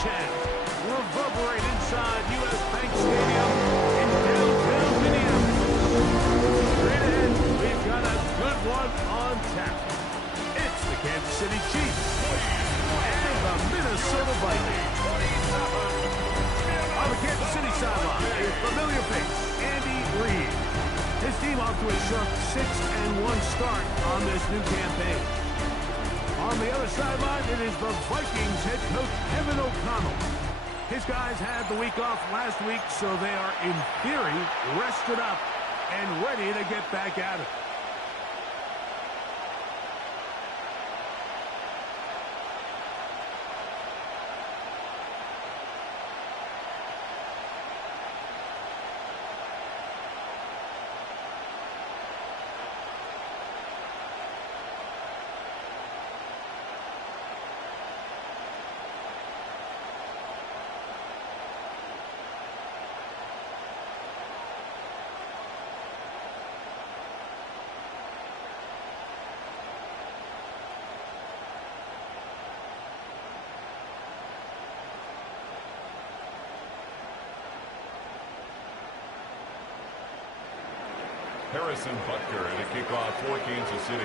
chant reverberate inside U.S. Bank Stadium in downtown Minneapolis. Straight ahead, we've got a good one on tap. It's the Kansas City Chiefs and the Minnesota Vikings. On the Kansas City sideline, a familiar face, Andy Reid. His team off to a sharp 6-1 start on this new campaign. On the other sideline, it is the Vikings head coach Kevin O'Connell. His guys had the week off last week, so they are, in theory, rested up and ready to get back at it. Harrison Butker to kick off for Kansas City.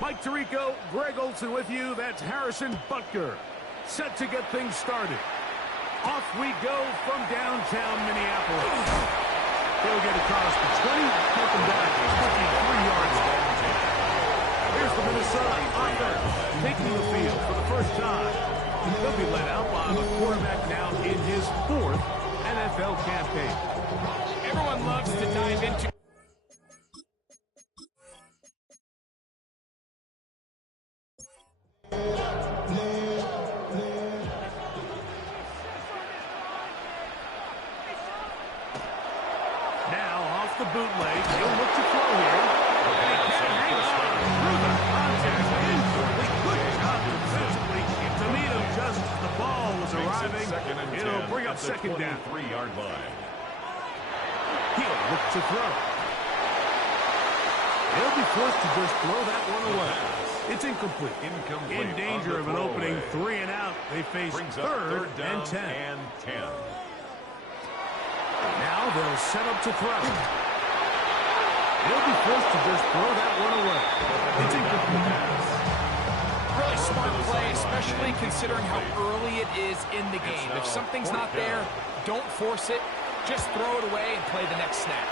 Mike Tirico, Greg Olson with you. That's Harrison Butker, set to get things started. Off we go from downtown Minneapolis. He'll get across the 20, take him back 53 yards downtown. Here's the Minnesota offense taking the field for the first time. He'll be led out by the quarterback now in his 4th NFL campaign. Everyone loves to dive into the bootleg. He'll look to throw here. And he can't hang on through the contact. Incredibly good job defensively. To meet him just as the ball was arriving. It'll bring up second down. 3-yard line. He'll look to throw. He'll be forced to just throw that one away. It's incomplete. In danger of an opening 3 and out. They face third and 10. Now they'll set up to throw. He'll be forced to just throw that one away. It's incomplete. really smart play, especially considering how early it is in the game. If something's not there, don't force it. Just throw it away and play the next snap.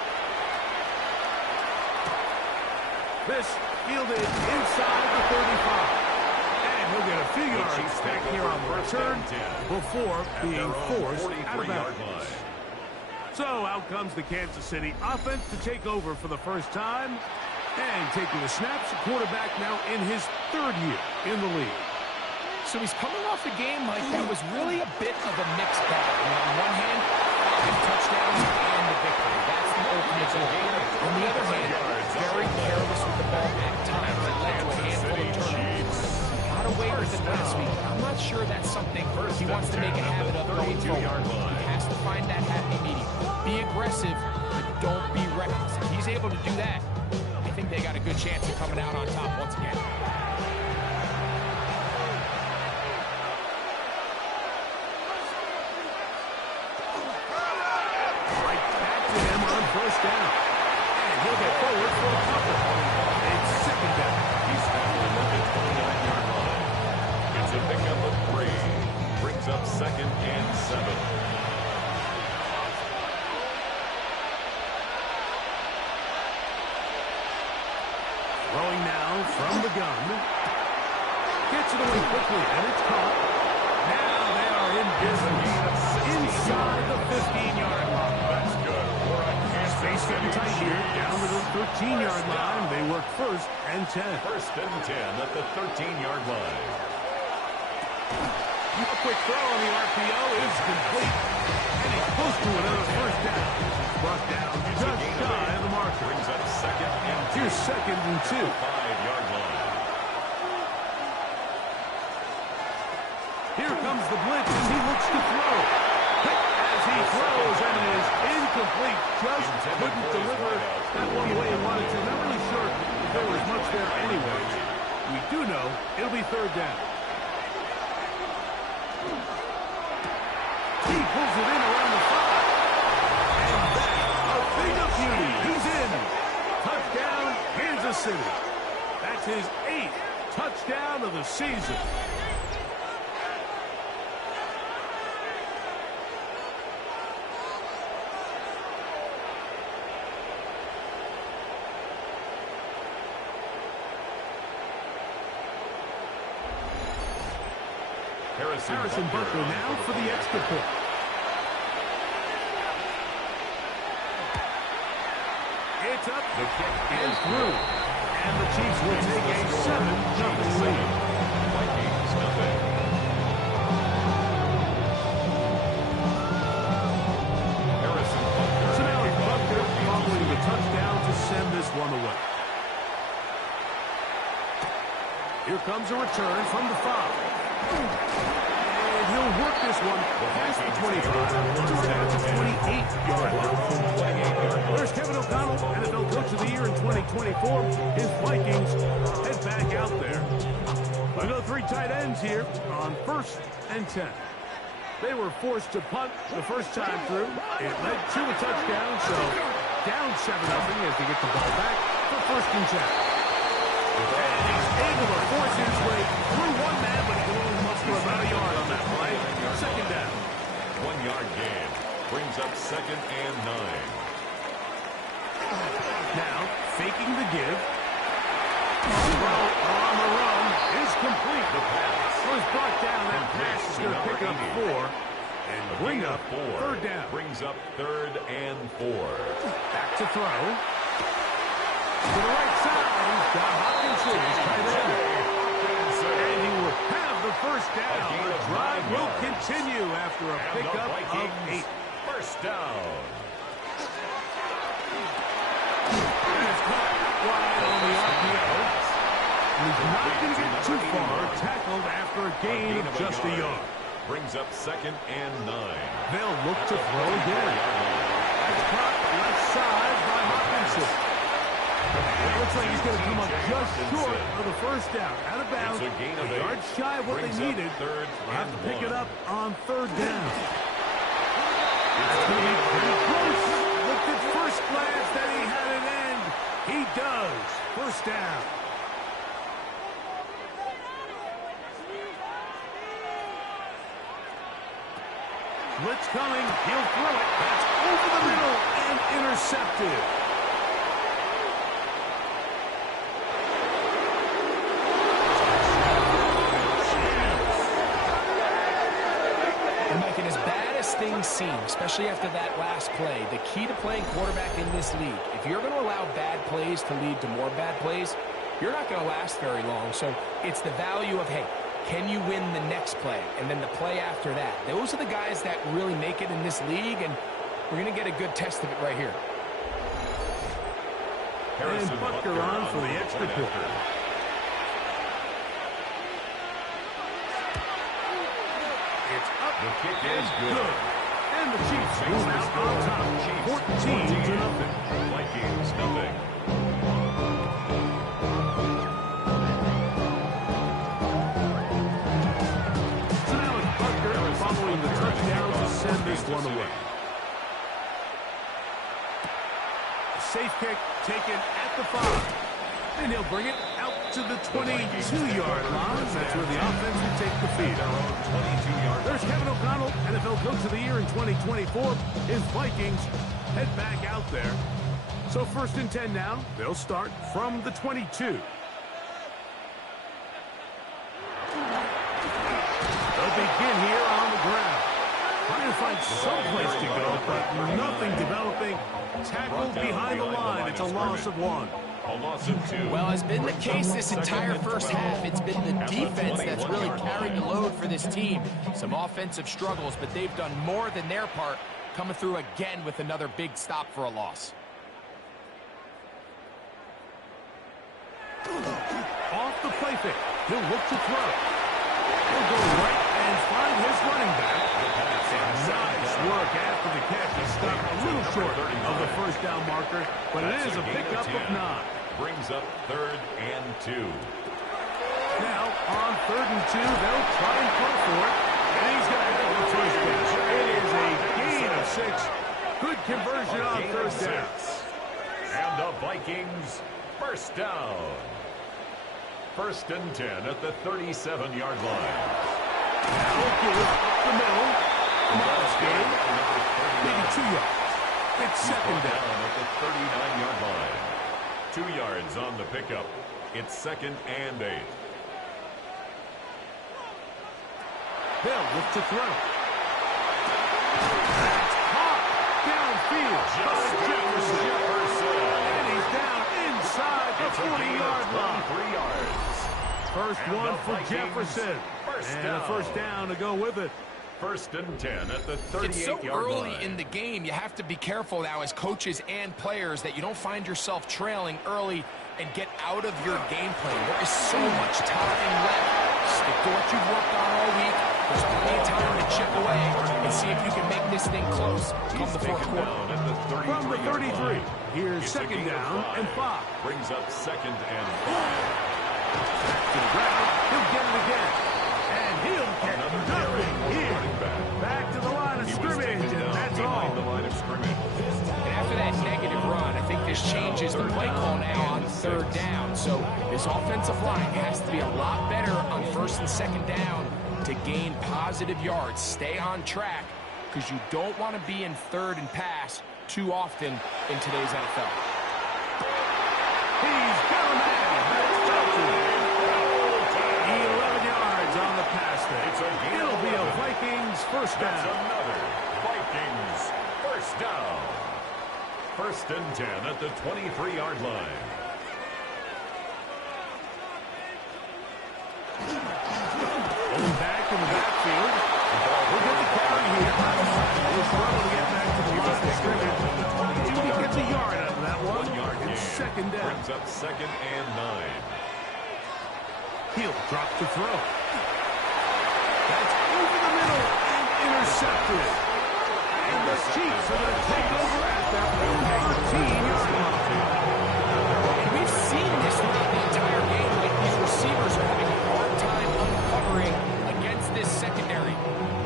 This fielded inside the 35. And he'll get a few yards back here on the return before being forced out of bounds. So out comes the Kansas City offense to take over for the first time. And taking the snaps, quarterback now in his 3rd year in the league. So he's coming off a game like that was really a bit of a mixed bag. On one hand, 5 touchdowns and the victory. That's the ultimate goal. On the other hand, very careless with the ball at times that led to a handful of turnovers. Got away with it last week. I'm not sure that's something he wants to make a habit of going forward. He has to find that happy medium. Be aggressive, but don't be reckless. If he's able to do that, I think they got a good chance of coming out on top once again. Right back to him on first down. And he'll get forward for a couple. It's second down. He's tackling at the 29-yard line. It's a pickup of 3. Brings up 2nd and 7. Throwing now from the gun. Gets it away quickly, and it's caught. Now they are in business inside the 15-yard line. That's good. Space getting tight here. Down to the 13-yard line. They work 1st and 10. 1st and 10 at the 13-yard line. A quick throw on the RPO is complete. And he's close to another first down. Brought down just shy of the marker. Brings up 2nd and 2. Here's 2nd and 2. 5-yard line. Here comes the blitz as he looks to throw. As he throws, and it is incomplete. Just couldn't deliver that one the way he wanted to. Not really sure if there was much there anyways. We do know it'll be third down. He pulls it in around the 5. And that's a thing of beauty. He's in. Touchdown, Kansas City. That's his 8th touchdown of the season. Harrison Butker now for the extra point. It's up and through. And the Chiefs will take a 7-0 lead. Vikings nothing. Harrison Butker. So now it's Butker following the touchdown to send this one away. Here comes a return from the 5. And he'll work this one past the 25 to about the 28-yard line. There's Kevin O'Connell, NFL Coach of the Year in 2024. His Vikings head back out there. I go 3 tight ends here on 1st and 10. They were forced to punt the first time through. It led to a touchdown, so down 7-0 as they get the ball back for 1st and 10. And he's able to force his way through one man, but he can only muster about a yard on that play. 2nd down. 1-yard gain. Brings up 2nd and 9. Now, faking the give. Throw on the run is complete. The pass was brought down. That pass is going to pick up 4 and bring up 3rd down. Brings up 3rd and 4. Back to throw. To the right side. He's got Hopkinson. He's tight end. And he will have the 1st down. The drive will continue after a pickup of 8. 1st down. And it's caught wide on the RPO. He's not going to get too far. Tackled after a gain of just a yard. Brings up 2nd and 9. They'll look to throw again. That's caught left side by Hopkinson. It looks like he's going to come up just short of the 1st down. Out of bounds. A yard shy of what they needed. They'll have to pick it up on 3rd down. That's going to be pretty close. Looked at first glance that he had an end. He does. 1st down. Blitz coming. He'll throw it. That's over the middle and intercepted. And Mike, and as bad as things seem, especially after that last play, the key to playing quarterback in this league, if you're going to allow bad plays to lead to more bad plays, you're not going to last very long. So it's the value of, hey, can you win the next play and then the play after that? Those are the guys that really make it in this league, and we're going to get a good test of it right here. And Butker on for the extra point. It's up. The kick is is good. And the Chiefs move out on top. 14-0. Vikings nothing. So now it's Butker following the touchdown to send this one away. Safe kick taken at the 5. And he'll bring it out to the 22-yard line. That's where the offense will take the field. There's Kevin O'Connell, NFL Coach of the Year in 2024. His Vikings head back out there. So 1st and 10 now. They'll start from the 22. They'll begin here on the ground. Trying to find some place to go, but nothing developing. Tackled behind the line. It's a loss of 1. A loss of 2. Well, it's been the case this entire first half. It's been the defense that's really carried the load for this team. Some offensive struggles, but they've done more than their part, coming through again with another big stop for a loss. Off the play fake. He'll look to throw. He'll go right and find his running back. Nice work after the catch. He stopped a little short of the first down marker, but it is a pickup of 9. Brings up 3rd and 2. Now, on 3rd and 2, they'll try and punt for it, and he's going to have the first down. It is a gain of 6. Good conversion on 3rd down. And the Vikings first down. 1st and 10 at the 37-yard line. Now, up the middle. Modest gain. Maybe 2 yards. It's 2nd down at the 39-yard line. 2 yards on the pickup. It's 2nd and 8. They'll look to throw. That's caught downfield by Jefferson. And he's down inside the 40-yard line. 3 yards. First one for Jefferson. And a first down to go with it. 1st and 10 at the 38-yard line. It's so early in the game, you have to be careful now as coaches and players that you don't find yourself trailing early and get out of your game plan. There is so much time left. Stick to what you've worked on all week. There's plenty of time to chip away and see if you can make this thing close come the 4th quarter. From the 33, here's 2nd down and 5. Brings up 2nd and 5. Back to the ground, he'll get it again. And he'll get nothing here. Back to the line of scrimmage, and that's all. And after that negative run, I think this changes the play call now on 3rd down. So this offensive line has to be a lot better on 1st and 2nd down to gain positive yards. Stay on track because you don't want to be in 3rd and pass too often in today's NFL. He's got a man. That's touchdown. 11 yards on the pass there. It'll be a Vikings first down. That's another Vikings first down. 1st and 10 at the 23-yard line. Going back in the backfield. We'll get the carry here. We'll struggle to get back to the line of scrimmage. He gets a yard out of that one. 1 yard It's 2nd down. Brings up 2nd and 9. He'll drop the throw. That's over the middle and intercepted. And the Chiefs are going to take over at their own 13-yard line. And we've seen this throughout the entire game. Like these receivers are having a hard time uncovering against this secondary.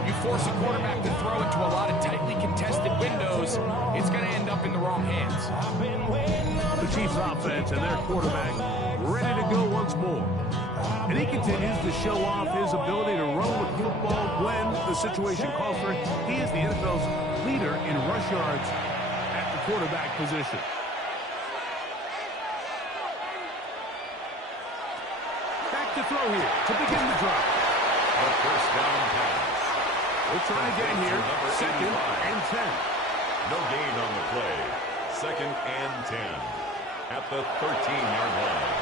You force a quarterback to throw into a lot of tightly contested windows, it's going to end up in the wrong hands. The Chiefs offense and their quarterback ready to go once more. And he continues to show off his ability to run with football when the situation calls for it. He is the NFL's leader in rush yards at the quarterback position. Back to throw here to begin the drive. The first down pass. We'll try again here. 2nd and 10. No gain on the play. 2nd and 10 at the 13-yard line.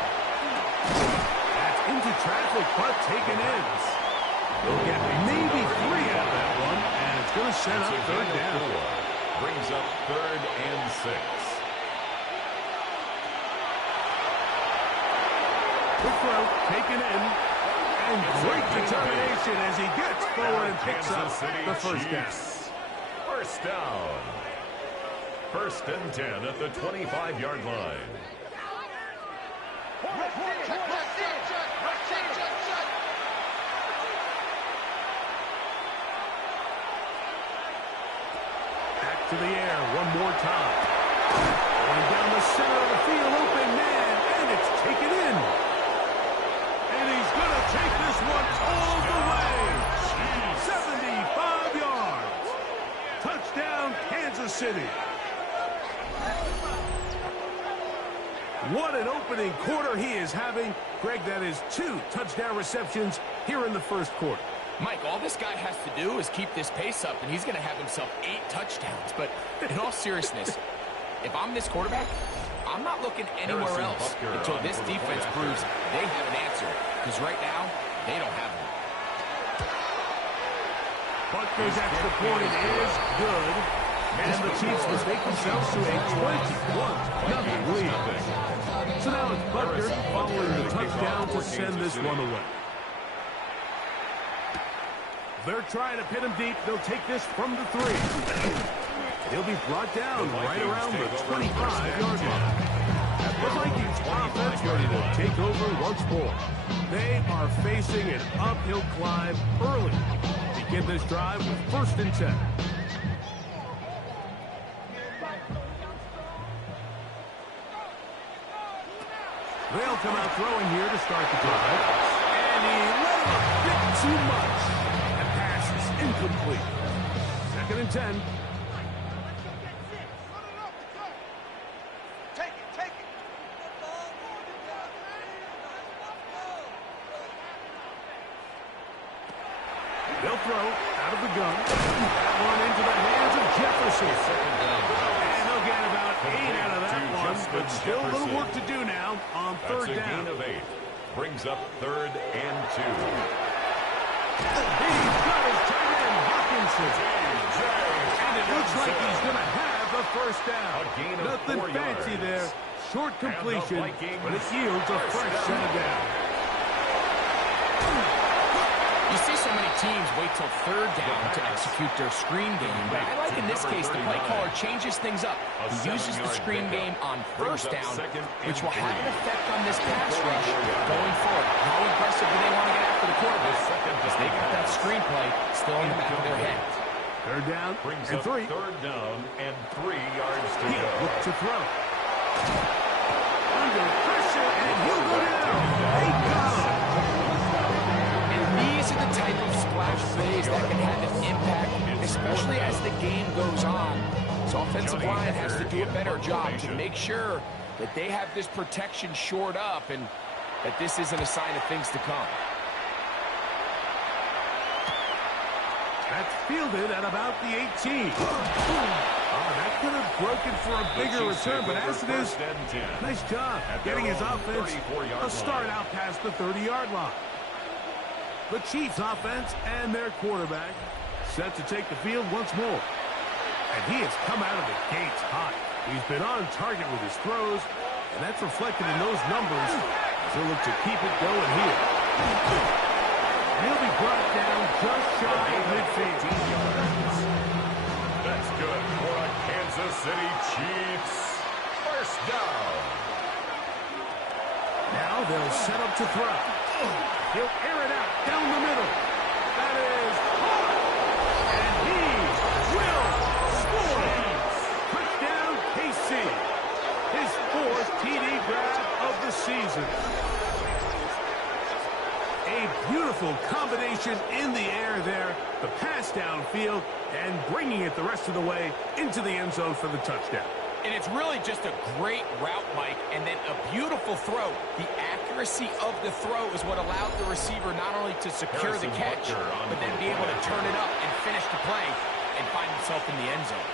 That's into traffic, but taken in. They'll get maybe 3 out of that one, and it's going to set up 3rd down. 4. Brings up 3rd and 6. The throw taken in, and great determination as he gets forward and picks up the first down. First down. 1st and 10 at the 25-yard line. Back to the air one more time. Going down the center of the field, open man, and it's taken in. And he's going to take this one all the way. 75 yards. Touchdown, Kansas City. What an opening quarter he is having. Greg, that is 2 touchdown receptions here in the first quarter. Mike, all this guy has to do is keep this pace up, and he's going to have himself 8 touchdowns. But in all seriousness, if I'm this quarterback, I'm not looking anywhere else until this defense proves they have an answer. Because right now, they don't have one. Butker's extra point is good. And the Chiefs will take themselves to a 21-0 lead. So now it's Butker following the touchdown to send this one away. They're trying to pin him deep. They'll take this from the 3. He'll be brought down right around the 25-yard line. The Vikings offense ready to take over once more. They are facing an uphill climb early. Begin this drive with 1st and 10. They'll come out throwing here to start the drive. And he let him a bit too much. And pass is incomplete. 2nd and 10. They'll throw out of the gun. That one into the hands of Jefferson. And they'll get about 8 out of that one, but still a little work to do now on 3rd down. That's a gain of 8. Brings up 3rd and 2. He's got his tight end, Hawkinson. And it looks like he's going to have the 1st down. Nothing fancy there. Short completion, but it yields a fresh set of downs. You see so many teams wait till 3rd down to execute their screen game, but I like in this case the play caller changes things up. He uses the screen game on 1st down, which will have an effect on this pass rush going forward. How aggressive do they want to get after the quarterback? Because they got that screen play still in the back of their head. 3rd down Brings and up 3. 3rd down and 3 yards to go. Look to throw. Under pressure, and he'll go down. They got him. These are the type of splash plays that can have an impact, especially as the game goes on. So offensive line has to do a better job to make sure that they have this protection shored up and that this isn't a sign of things to come. That's fielded at about the 18. Oh, that could have broken for a bigger return, but as it is, nice job getting his offense a start out past the 30-yard line. The Chiefs offense and their quarterback set to take the field once more. And he has come out of the gates hot. He's been on target with his throws, and that's reflected in those numbers. He'll look to keep it going here. He'll be brought down just shy of midfield. That's good for a Kansas City Chiefs 1st down. Now they'll set up to throw. He'll air it out down the middle. That is hard. And he will score. Touchdown, KC. His 4th TD grab of the season. A beautiful combination in the air there. The pass downfield and bringing it the rest of the way into the end zone for the touchdown. And it's really just a great route, Mike, and then a beautiful throw. The accuracy of the throw is what allowed the receiver not only to secure the catch, but then be able to turn it up and finish the play and find himself in the end zone.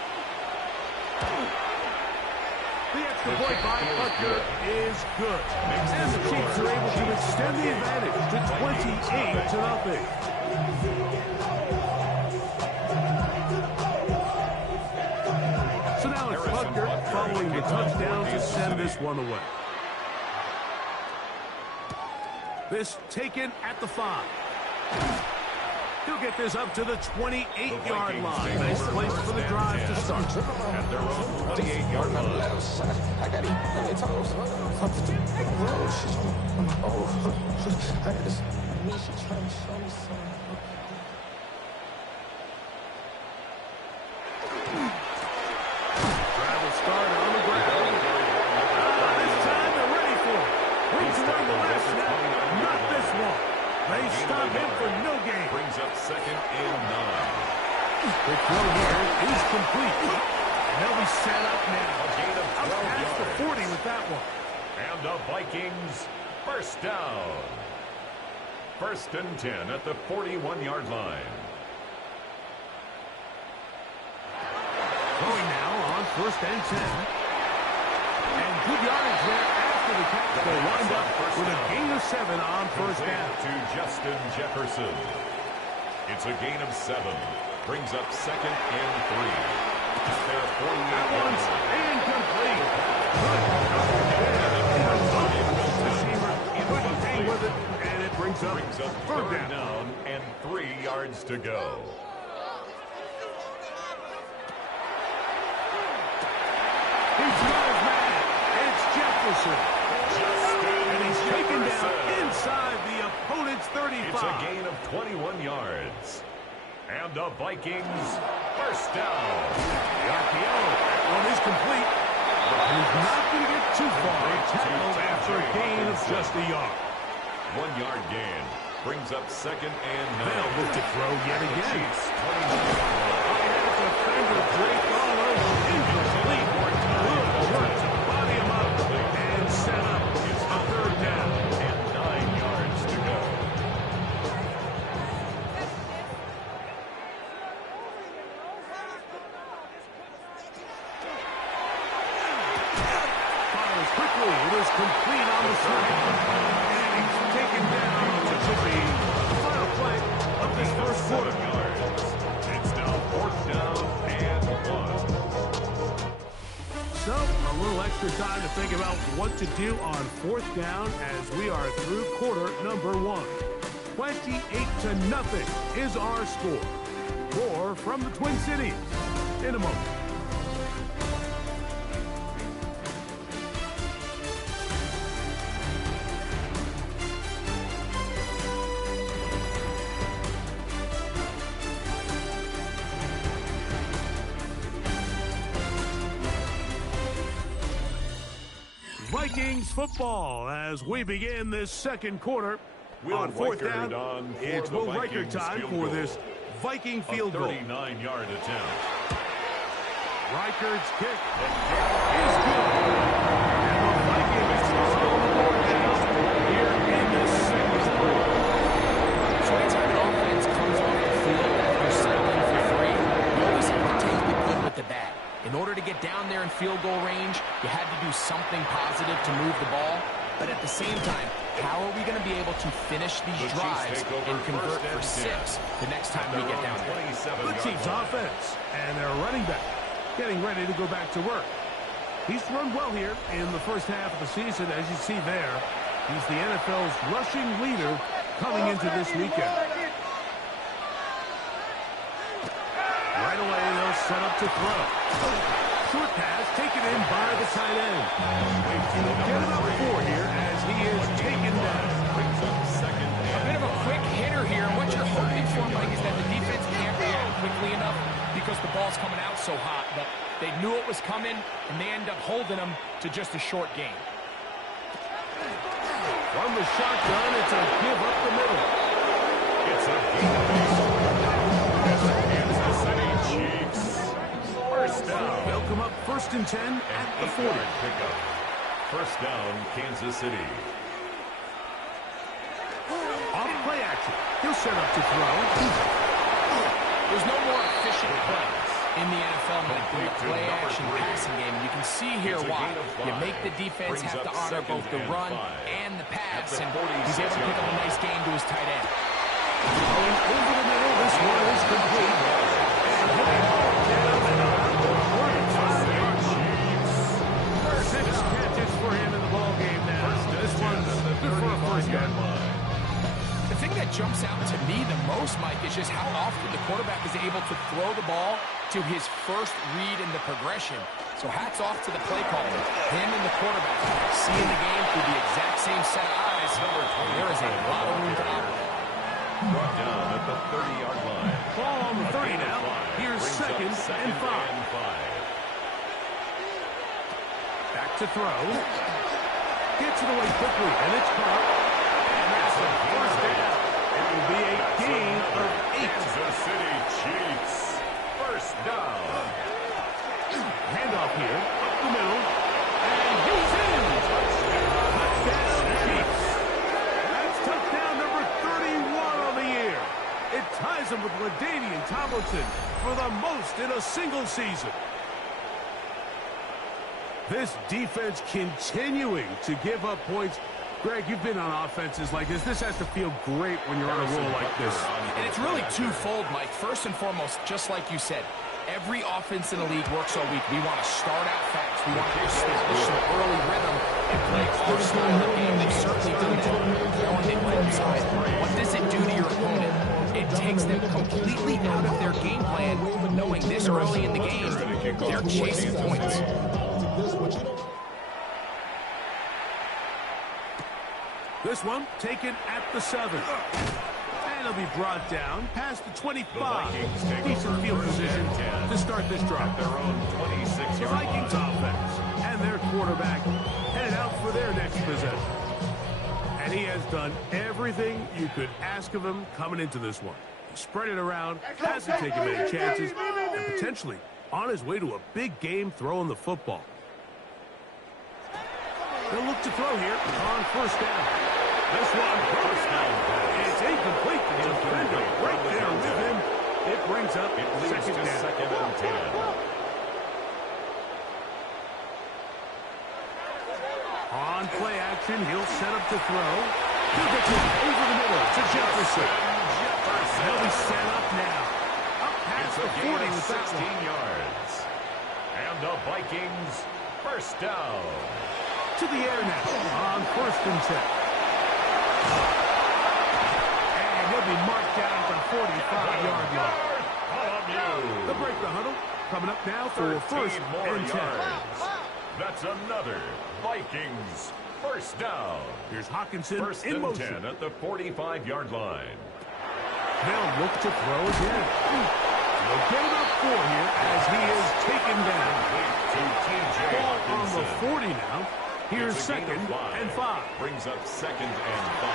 The extra point by Butker is good. And the Chiefs are able to extend the advantage to 28-0. So now it's Butker following the touchdown to send this one away. This taken at the 5. He'll get this up to the 28-yard line. Nice place for the drive to start. At their own 28-yard line. Travel started on the ground. This time they're ready for it. Brings away the last snap. Not this one. They stop him for no gain. Brings up 2nd and 9. The throw here is complete. And they'll be set up now. Gain of Out 12 past the yards. 40 with that one. And the Vikings 1st down. 1st and 10 at the 41-yard line. Going now on 1st and 10. And good yardage there after the catch. They'll wind up with a gain of 7 on 1st down. To Justin Jefferson. It's a gain of 7. Brings up 2nd and 3. Their 48 That one's incomplete. Good. Receiver couldn't hang with it, and it brings brings up third down and 3 yards to go. He's got his man. It's Jefferson. And he's taken down inside the opponent's 35. It's a gain of 21 yards. And the Vikings first down. The RPO. That one is complete. But he's not going to get too far. Tackled after a gain of just a yard. 1 yard gain. Brings up second and 9. They'll look to throw yet again. Chiefs 29. Defender draped all over. Incomplete. Good work to body him up and set up. It's a third down. And 9 yards to go. Fires quickly. It is complete on the side. And he's taken down on what should be the final play of this first quarter. 7 yards. It's now fourth down and 1. So, a little extra time to think about what to do on fourth down as we are through quarter number 1. 28-0 is our score. More from the Twin Cities in a moment. Vikings football as we begin this second quarter. On fourth down, it's Will Reichard time for this Viking field goal. 39-yard attempt. Reichard's kick is good. And the Vikings are on the board now here in this second quarter. So anytime an offense comes off the field after settling for 3, you always have to take the good with the bad. In order to get down there in field goal range, you had to do something positive to move the ball. But at the same time, how are we going to be able to finish these drives and convert for 6 the next time we get down there? Good team's offense and their running back getting ready to go back to work. He's run well here in the first half of the season, as you see there. He's the NFL's rushing leader coming into this weekend. Right away, they'll set up to throw. Short pass taken in by the tight end. He'll get it up 4 here as he is taken down. A bit of a quick hitter here. And what you're hoping for, Mike, is that the defense can't react quickly enough because the ball's coming out so hot. But they knew it was coming, and they end up holding them to just a short game. From the shotgun, it's a give up the middle. It's a Kansas City Chiefs. First down. They'll come up 1st and 10 at the 40. Pickup. First down, Kansas City. Off play action. He'll set up to throw. There's no more efficient plays in the NFL than the play action passing game. You can see here why. You make the defense have to honor both the run and the pass, and he's able to pick up a nice gain to his tight end. Going over the middle, this one is complete. Six catches for him in the ball game now. This one's good for a first down. The thing that jumps out to me the most, Mike, is just how often the quarterback is able to throw the ball to his first read in the progression. So hats off to the play caller. Him and the quarterback seeing the game through the exact same set of eyes. There is a lot of room to operate. Brought down at the 30-yard line. Ball on the 30 now. Here's second and 5. Back to throw. Gets it away quickly, and it's caught. And that's a first down. It will be a gain of 8. Kansas City Chiefs. First down. Handoff here, up the middle, and he's in. Touchdown Chiefs. That's touchdown number 31 on the year. It ties him with LaDainian Tomlinson for the most in a single season. This defense continuing to give up points. Greg, you've been on offenses like this. This has to feel great when you're on a roll like this. And it's really twofold, Mike. First and foremost, just like you said, every offense in the league works all week. We want to start out fast. We want to establish some early rhythm and play our style of game. They've certainly done that. On the flip side, takes them completely out of their game plan, knowing this early in the game, they're chasing points. This one taken at the 7. And it'll be brought down past the 25. Decent field position to start this drive. Their own 26-yard The Vikings offense and their quarterback headed out for their next possession. And he has done everything you could ask of him coming into this one. He spread it around, hasn't taken many chances, and potentially on his way to a big game throwing the football. They'll look to throw here on first down. This one, first down. It's incomplete. The defender right there with him. It brings up second down. Second and 10. On play action, he'll set up to throw. He'll get it over the middle to Jefferson. He'll be set up now. Up past the 40 with 16 yards. And the Vikings first down. To the air now on first and 10. And he'll be marked down at the 45-yard line. They'll break the huddle. Coming up now for first and 10. That's another Vikings first down. Here's Hawkinson First in and motion. 10 at the 45-yard line. They'll look to throw again. They'll get him up 4 here as he is taken down. To TJ Ball on the Hawkinson. 40 now. Here's It's a gain second of 5. and 5. Brings up second and 5.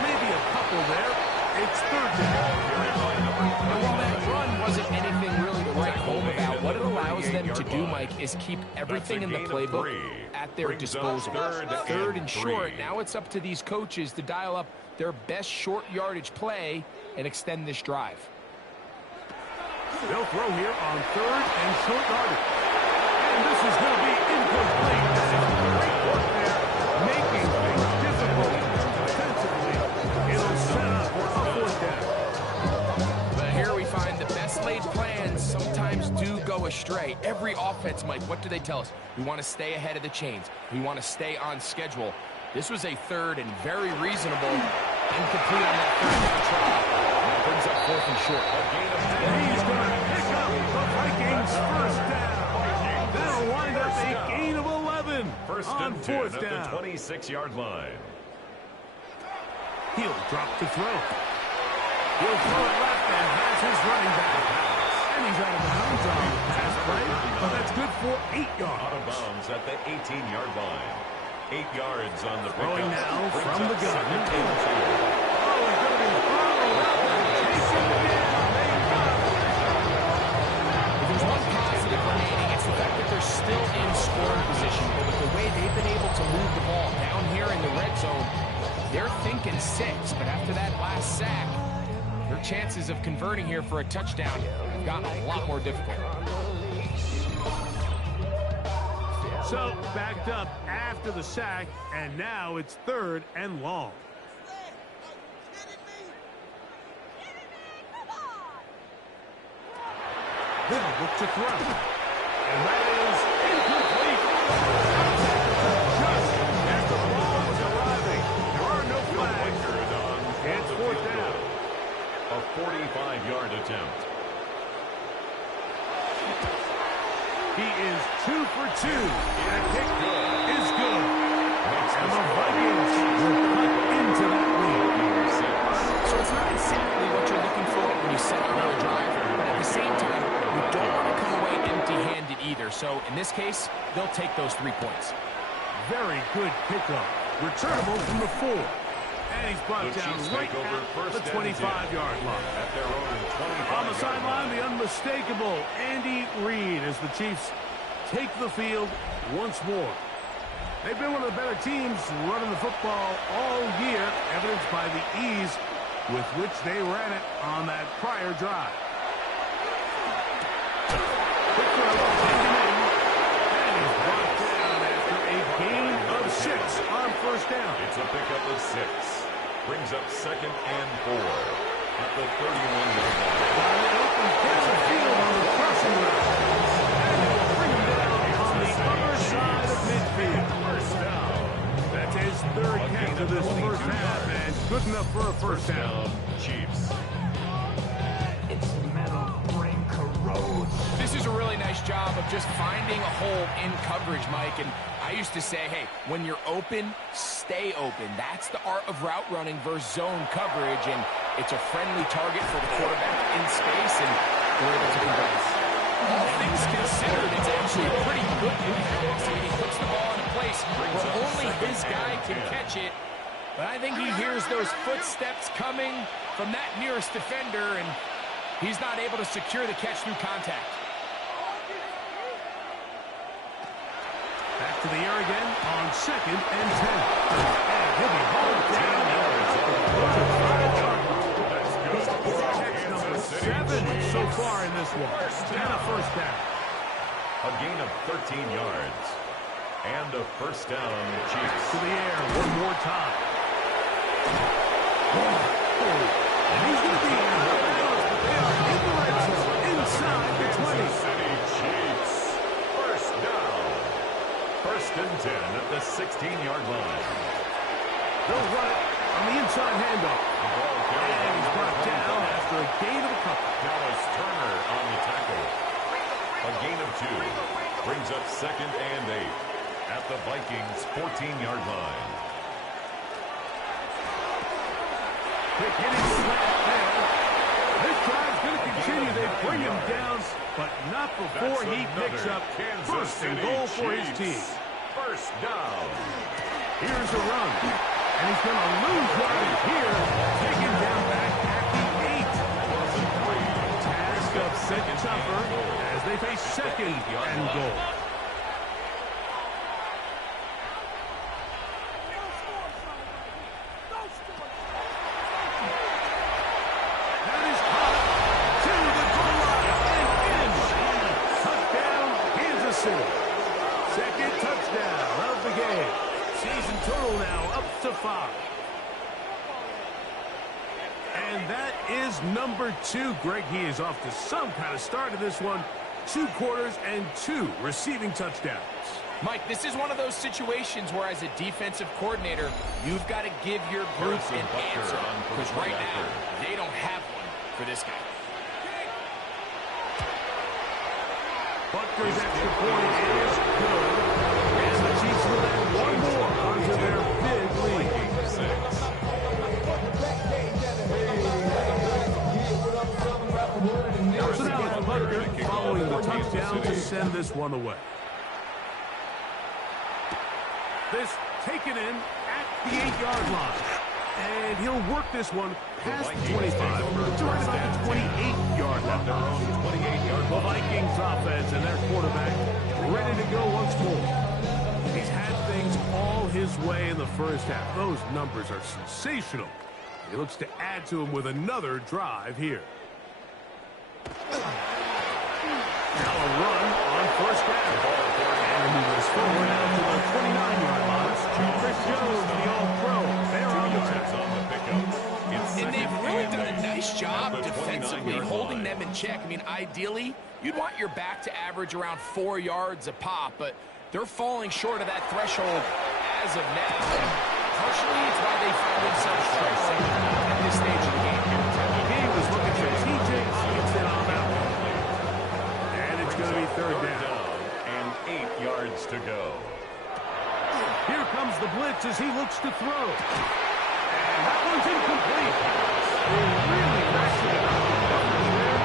Maybe a couple there. It's third down. And while that run wasn't anything really to write home about, what it allows them to do, Mike, is keep everything in the playbook at their disposal. Third and short. Now it's up to these coaches to dial up their best short yardage play and extend this drive. They'll throw here on third and short yardage. And this is going to be incomplete. Great work there, making things difficult defensively. It'll set up for a fourth down. But here we find the best laid plans sometimes do go astray. Every offense, Mike, what do they tell us? We want to stay ahead of the chains. We want to stay on schedule. This was a third and very reasonable. Incomplete on that third down try. That brings up fourth and short. And he's going to pick up the Vikings first down. That'll wind up a gain of 11 First on and 10 fourth at down. the 26-yard line. He'll drop to throw. He'll throw it left and has his running back. And he's out of bounds on the pass play, but that's good for 8 yards. Out of bounds at the 18-yard line. 8 yards on the Throwing pickup. now Brings from up the gun. second and 2. Oh, he's going to be followed up and chasing him down. They got him. If there's one positive remaining, it's the fact that they're still in scoring position. But with the way they've been able to move the ball down here in the red zone, they're thinking 6. But after that last sack, their chances of converting here for a touchdown have gotten a lot more difficult. So backed up after the sack, and now it's third and long. They'll look to throw. And that is incomplete. Just as the ball was arriving. There are no flags. It's fourth down. A 45-yard attempt. He is 2 for 2. That kick is good. And the Vikings will cut into that lead. So it's not exactly what you're looking for when you set up another drive, but at the same time, you don't want to come away empty-handed either. So in this case, they'll take those 3 points. Very good pickup. Returnable from the 4. And he's brought The down Chiefs right take over at first the and 25-yard line. At their own 25-yard On the sideline, the unmistakable Andy Reid as the Chiefs take the field once more. They've been one of the better teams running the football all year, evidenced by the ease with which they ran it on that prior drive. Quick throw, taken in, and he's brought down after a gain of 6 on first down. It's a pickup of 6. Brings up second and 4 at the 31-yard line. Got it open down the field on the crossing route. And he'll bring him down on the other side of midfield. First down. That's his third catch of this first half, and Good enough for a first down. Chiefs. Its metal ring corrodes. This is a really nice job of just finding a hole in coverage, Mike. And I used to say, hey, when you're open, stay open. That's the art of route running versus zone coverage. And it's a friendly target for the quarterback in space, and they're able to convert. All things considered, it's actually a pretty good pass. I mean, he puts the ball in a place where only his guy can catch it. But I think he hears those footsteps coming from that nearest defender, and he's not able to secure the catch through contact. Back to the air again on 2nd and 10. And he'll be hauled down. Catch number 7 so far in this one. And a first down. A gain of 13 yards. And a first down, Chiefs. To the air one more time. And he's going to be out of bounds, but they are in the red zone, inside the 20. City Chiefs. First down. 1st and 10 at the 16-yard line. They'll run it on the inside handoff. And he's brought down after a gain of a couple. Dallas Turner on the tackle. A gain of 2. Brings up 2nd and 8 at the Vikings' 14-yard line. Quick hitting slant there. This drive's going to continue. They bring him down, but not before he picks up first and goal for his team. First down. Here's a run. And he's going to lose yardage here. Taken down back at the 8. Task of second tougher as they face 2nd and goal. Second touchdown of the game. Season total now up to 5. And that is number 2. Greg, he is off to some kind of start in this one. 2 quarters and 2 receiving touchdowns. Mike, this is one of those situations where as a defensive coordinator, you've got to give your group an answer. Because right now, they don't have one for this guy. Butker's extra point is good. And the Chiefs will add one more onto their big lead. So now it's Butker following the touchdown to send this one away. This taken in at the 8-yard line. And he'll work this one past the 25 to right about the 28-yard line. The Vikings offense and their quarterback ready to go once more. He's had things all his way in the first half. Those numbers are sensational. He looks to add to them with another drive here. Now a run on first down. And he moves forward out to the 29-yard line. Chris Jones, the All-Pro. They're on the pickup. And they've really done a nice job defensively holding them in check. I mean, ideally, you'd want your back to average around 4 yards a pop, but they're falling short of that threshold as of now. And partially, it's why they find themselves struggling at this stage of the game. The game was looking strategic. Instead on that one. And it's going to be 3rd down. And 8 yards to go. Here comes the blitz as he looks to throw. And that one's incomplete. Really ratcheted up the coverage there.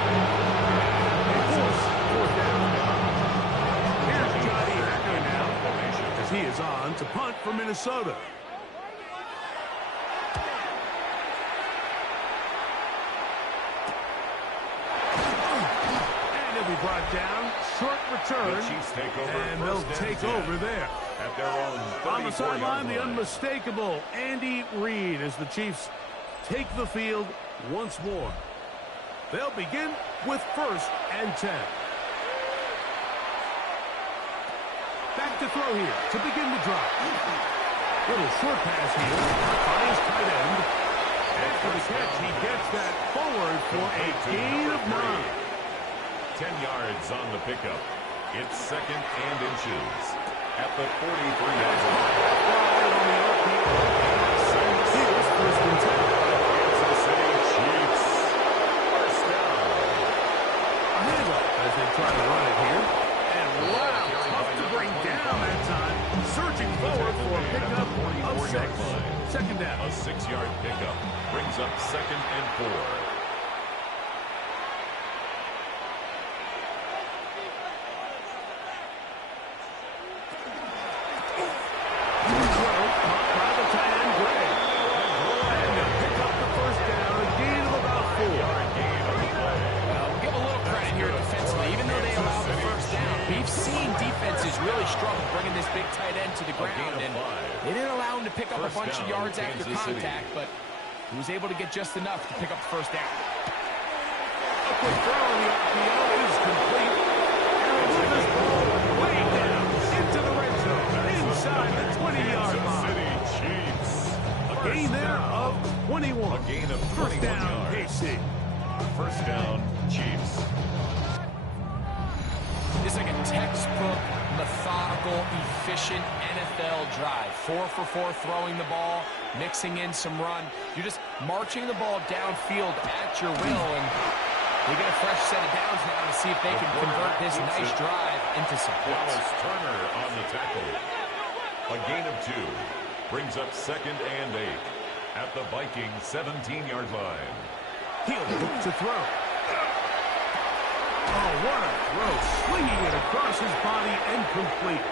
And fourth down. Here's Johnny Hacker now as he is on to punt for Minnesota. And he'll be brought down. Short return. And they'll take over there. At their own on the sideline, the unmistakable Andy Reid as the Chiefs take the field once more. They'll begin with 1st and 10. Back to throw here to begin the drive. Little short pass here by his tight end. After the catch, he gets that forward for a gain of 9. 10 yards on the pickup. It's 2nd and inches. At the 43-yard line. Here's 1st and 10. down. A 6-yard pickup brings up 2nd and 4. Really struggled bringing this big tight end to the ground, and they didn't allow him to pick up a bunch of yards after contact, but he was able to get just enough to pick up the first down. A quick throw on the RPO is complete. And with this ball way down into the red zone, inside the 20-yard line. A gain there of 21. A gain of 21 First down, yards. KC. First down, Chiefs. It's like a textbook, methodical, efficient NFL drive. 4 for 4 throwing the ball, mixing in some run. You're just marching the ball downfield at your will, and they get a fresh set of downs now to see if they can convert this nice drive into some points. Dallas Turner on the tackle. A gain of 2 brings up 2nd and 8 at the Vikings 17-yard line. He'll look to throw. Oh, what a throw. Swinging it across his body and complete.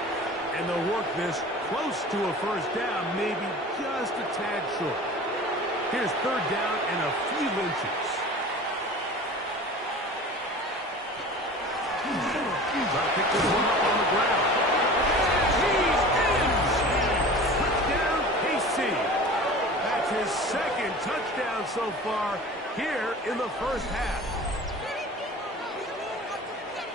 And they'll work this close to a first down, maybe just a tad short. Here's third down and a few inches. Try to pick this one up on the ground. He's in! Touchdown, KC. That's his second touchdown so far here in the first half.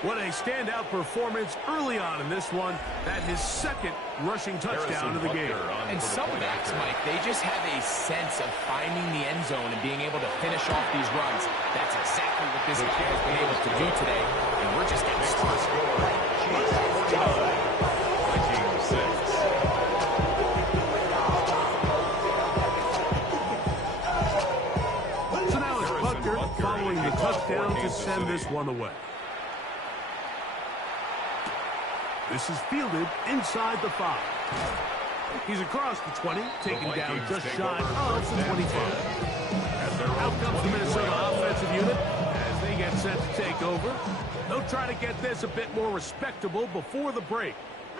What a standout performance early on in this one. That his second rushing touchdown of the game. And some backs, Mike, they just have a sense of finding the end zone and being able to finish off these runs. That's exactly what this guy has been able to do today. And we're just getting started. Vikings 6. So now it's Butker following the touchdown to send this one away. This is fielded inside the 5. He's across the 20, taken down just shy of the 25. Out comes the Minnesota offensive unit as they get set to take over. They'll try to get this a bit more respectable before the break.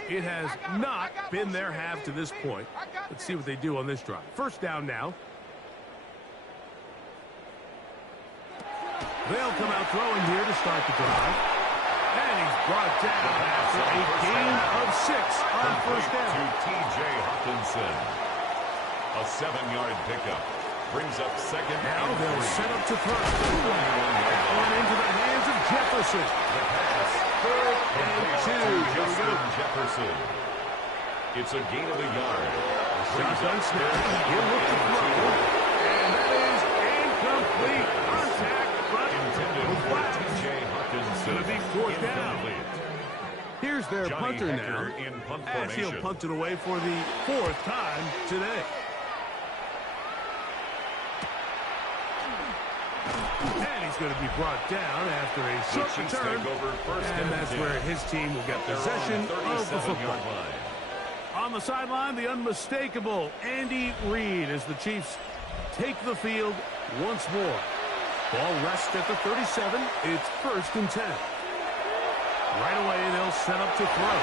It has not been their half to this point. Let's see what they do on this drive. First down now. They'll come out throwing here to start the drive. And he's brought down after a gain of 6 on first down. To T.J. Hawkinson. A 7-yard pickup brings up 2nd Now and they'll 3. set up to throw. That one into the hands of Jefferson. The pass. 3rd and 2. Here we go. Justin Jefferson. It's a gain of a yard. Shotgun snap. He'll look to throw. And that is incomplete. Contact, but Intended for T.J. Hawkinson. going to be fourth down. Incomplete. Here's their Johnny punter Hecker now, in punt as he'll formation. punt it away for the 4th time today. And he's going to be brought down after a short Chiefs return. take over first And that's 10. where his team will get possession of the football. line. On the sideline, the unmistakable Andy Reid as the Chiefs take the field once more. Ball rests at the 37. It's 1st and 10. Right away, they'll set up to throw.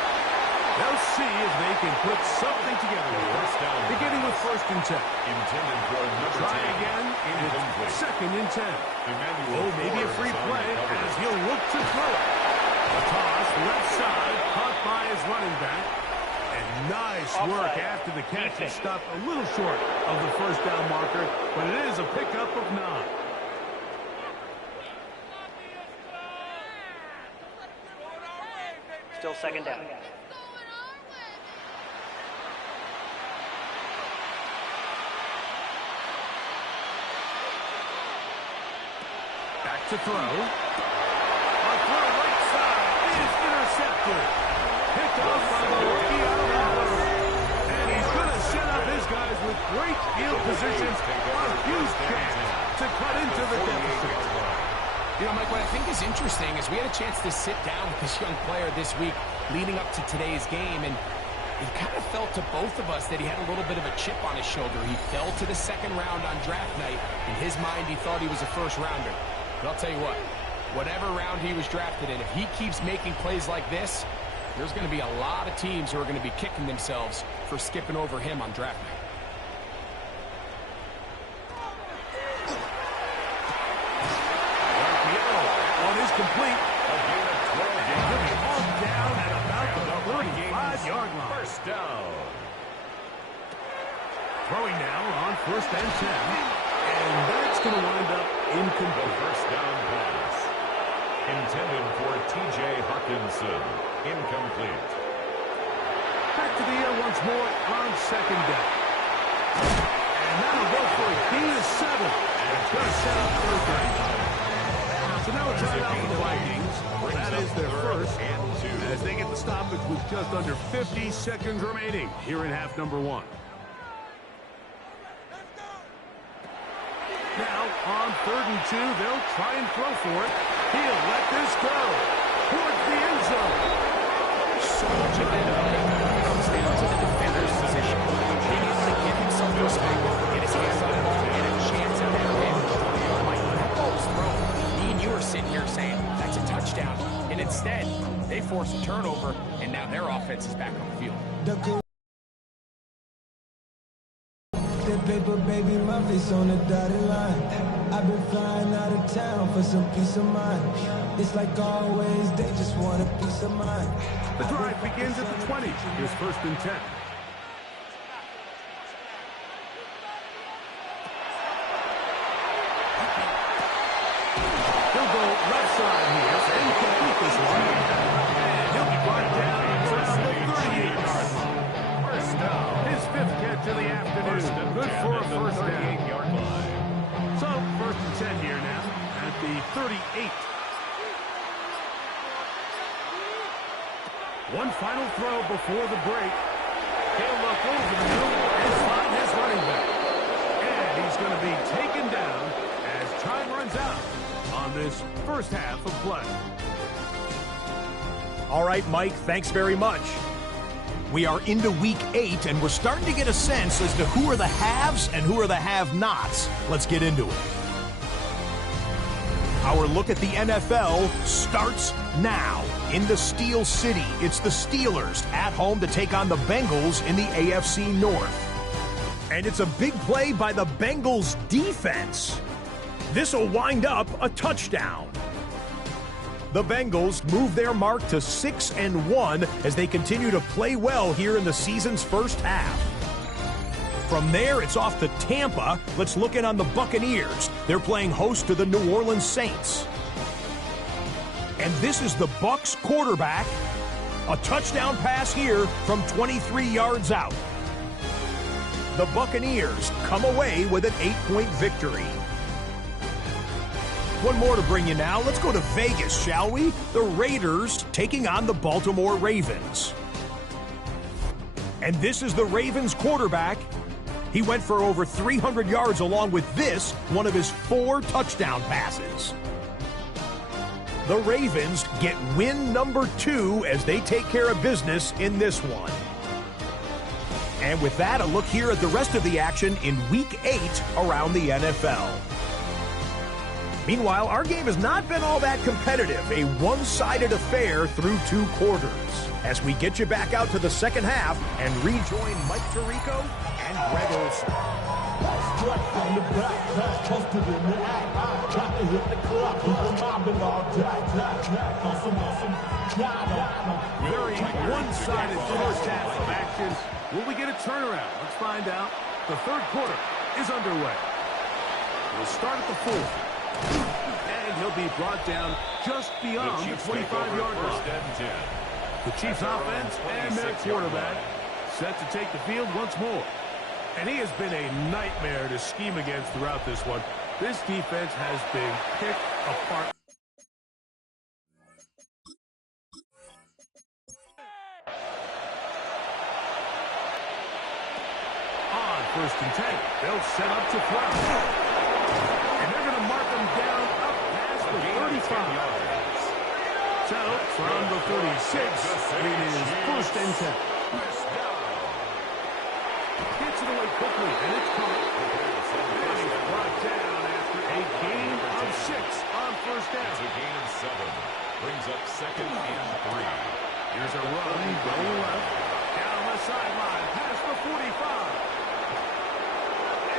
They'll see if they can put something together here. First down. Beginning with 1st and 10. Intended for number 10. Try again. Incomplete. It's 2nd and 10. Emmanuel Oh, maybe a Ford free is on play the cover. as he'll look to throw it. A toss, left side, caught by his running back. And nice work after the catch. He stopped a little short of the first down marker, but it is a pickup of 9. Still 2nd down. Back to throw. A throw right side is intercepted. Picked off by the rookie out of Auburn. And he's going to set up his guys with great field positions. A huge chance to cut into the deficit. You know, Mike, what I think is interesting is we had a chance to sit down with this young player this week leading up to today's game, and it kind of felt to both of us that he had a little bit of a chip on his shoulder. He fell to the second round on draft night. In his mind, he thought he was a first rounder. But I'll tell you what, whatever round he was drafted in, if he keeps making plays like this, there's going to be a lot of teams who are going to be kicking themselves for skipping over him on draft night. Is complete. A gain of 12 yards. He'll be hauled down at about the 35-yard line. First down. Throwing now on 1st and 10. And that's going to wind up incomplete. The first down pass. Intended for T.J. Hawkinson. Incomplete. Back to the air once more on 2nd down. And that'll go for a gain of 7. And it's going to set up 3rd down. So now it's right out for the Vikings. That is their first and 2 as they get the stoppage with just under 50 seconds remaining here in half number 1. Now on 3rd and 2, they'll try and throw for it. He'll let this go towards the end zone. So much of it comes down to the defender's position. Being able to give himself perspective, get his hands on the ball, get a chance at that win. Like, that ball was thrown. You were sitting here saying that's a touchdown, and instead they force a turnover, and now their offense is back on the field. That paper, baby, my face on the dotted line. I've been flying out of town for some peace of mind. It's like always, they just want a peace of mind. The drive begins at the 20. Here's 1st and 10. Left side here, and complete this one. And he'll be brought down around the 38-yard line. First down. His 5th catch of the afternoon. Good for a first down. 38-yard line. So, 1st and 10 here now at the 38. One final throw before the break. He'll look over the middle and find his running back. And he's going to be taken down as time runs out on this first half of play. All right, Mike, thanks very much. We are into week 8, and we're starting to get a sense as to who are the haves and who are the have-nots. Let's get into it. Our look at the NFL starts now. In the Steel City, it's the Steelers at home to take on the Bengals in the AFC North. And it's a big play by the Bengals defense. This will wind up a touchdown. The Bengals move their mark to 6-1 as they continue to play well here in the season's first half. From there, it's off to Tampa. Let's look in on the Buccaneers. They're playing host to the New Orleans Saints. And this is the Bucs quarterback. A touchdown pass here from 23 yards out. The Buccaneers come away with an 8-point victory. One more to bring you now. Let's go to Vegas, shall we? The Raiders taking on the Baltimore Ravens. And this is the Ravens quarterback. He went for over 300 yards along with this, one of his 4 touchdown passes. The Ravens get win number 2 as they take care of business in this one. And with that, a look here at the rest of the action in Week 8 around the NFL. Meanwhile, our game has not been all that competitive, a one-sided affair through 2 quarters. As we get you back out to the second half and rejoin Mike Tirico and Greg Olson. Very one-sided first half of action. Will we get a turnaround? Let's find out. The third quarter is underway. We'll start at the 4th. And he'll be brought down just beyond the 25-yard line. The Chiefs offense and their quarterback set to take the field once more. And he has been a nightmare to scheme against throughout this one. This defense has been picked apart. On 1st and 10, they'll set up to throw. And they're going to mark them down up past the 35 yards. So, from the 36, it is 1st and 10. away quickly, and it's coming. And he's brought down after a gain of 6 on first down. It's a gain of 7. Brings up second and 3. Here's a run going left. Down the sideline, past the 45.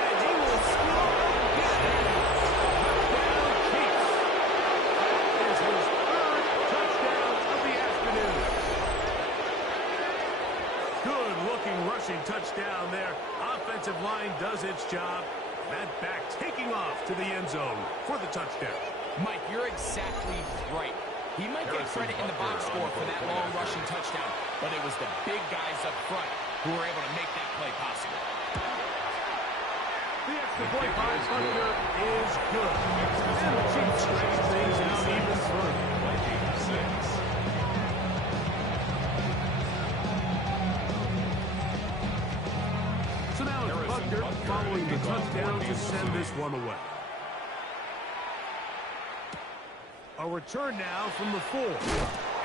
And he will score again. Touchdown Chiefs. That is his 3rd touchdown of the afternoon. Good-looking rushing touchdown there. Offensive line does its job. That back taking off to the end zone for the touchdown. Mike, you're exactly right. He might get credit in the box score for that long rushing touchdown, but it was the big guys up front who were able to make that play possible. The extra point by Butker is good. And the Chiefs stretch things out even further. Vikings 6. So now it's Butker following the touchdown to send this one away. A return now from the 4. And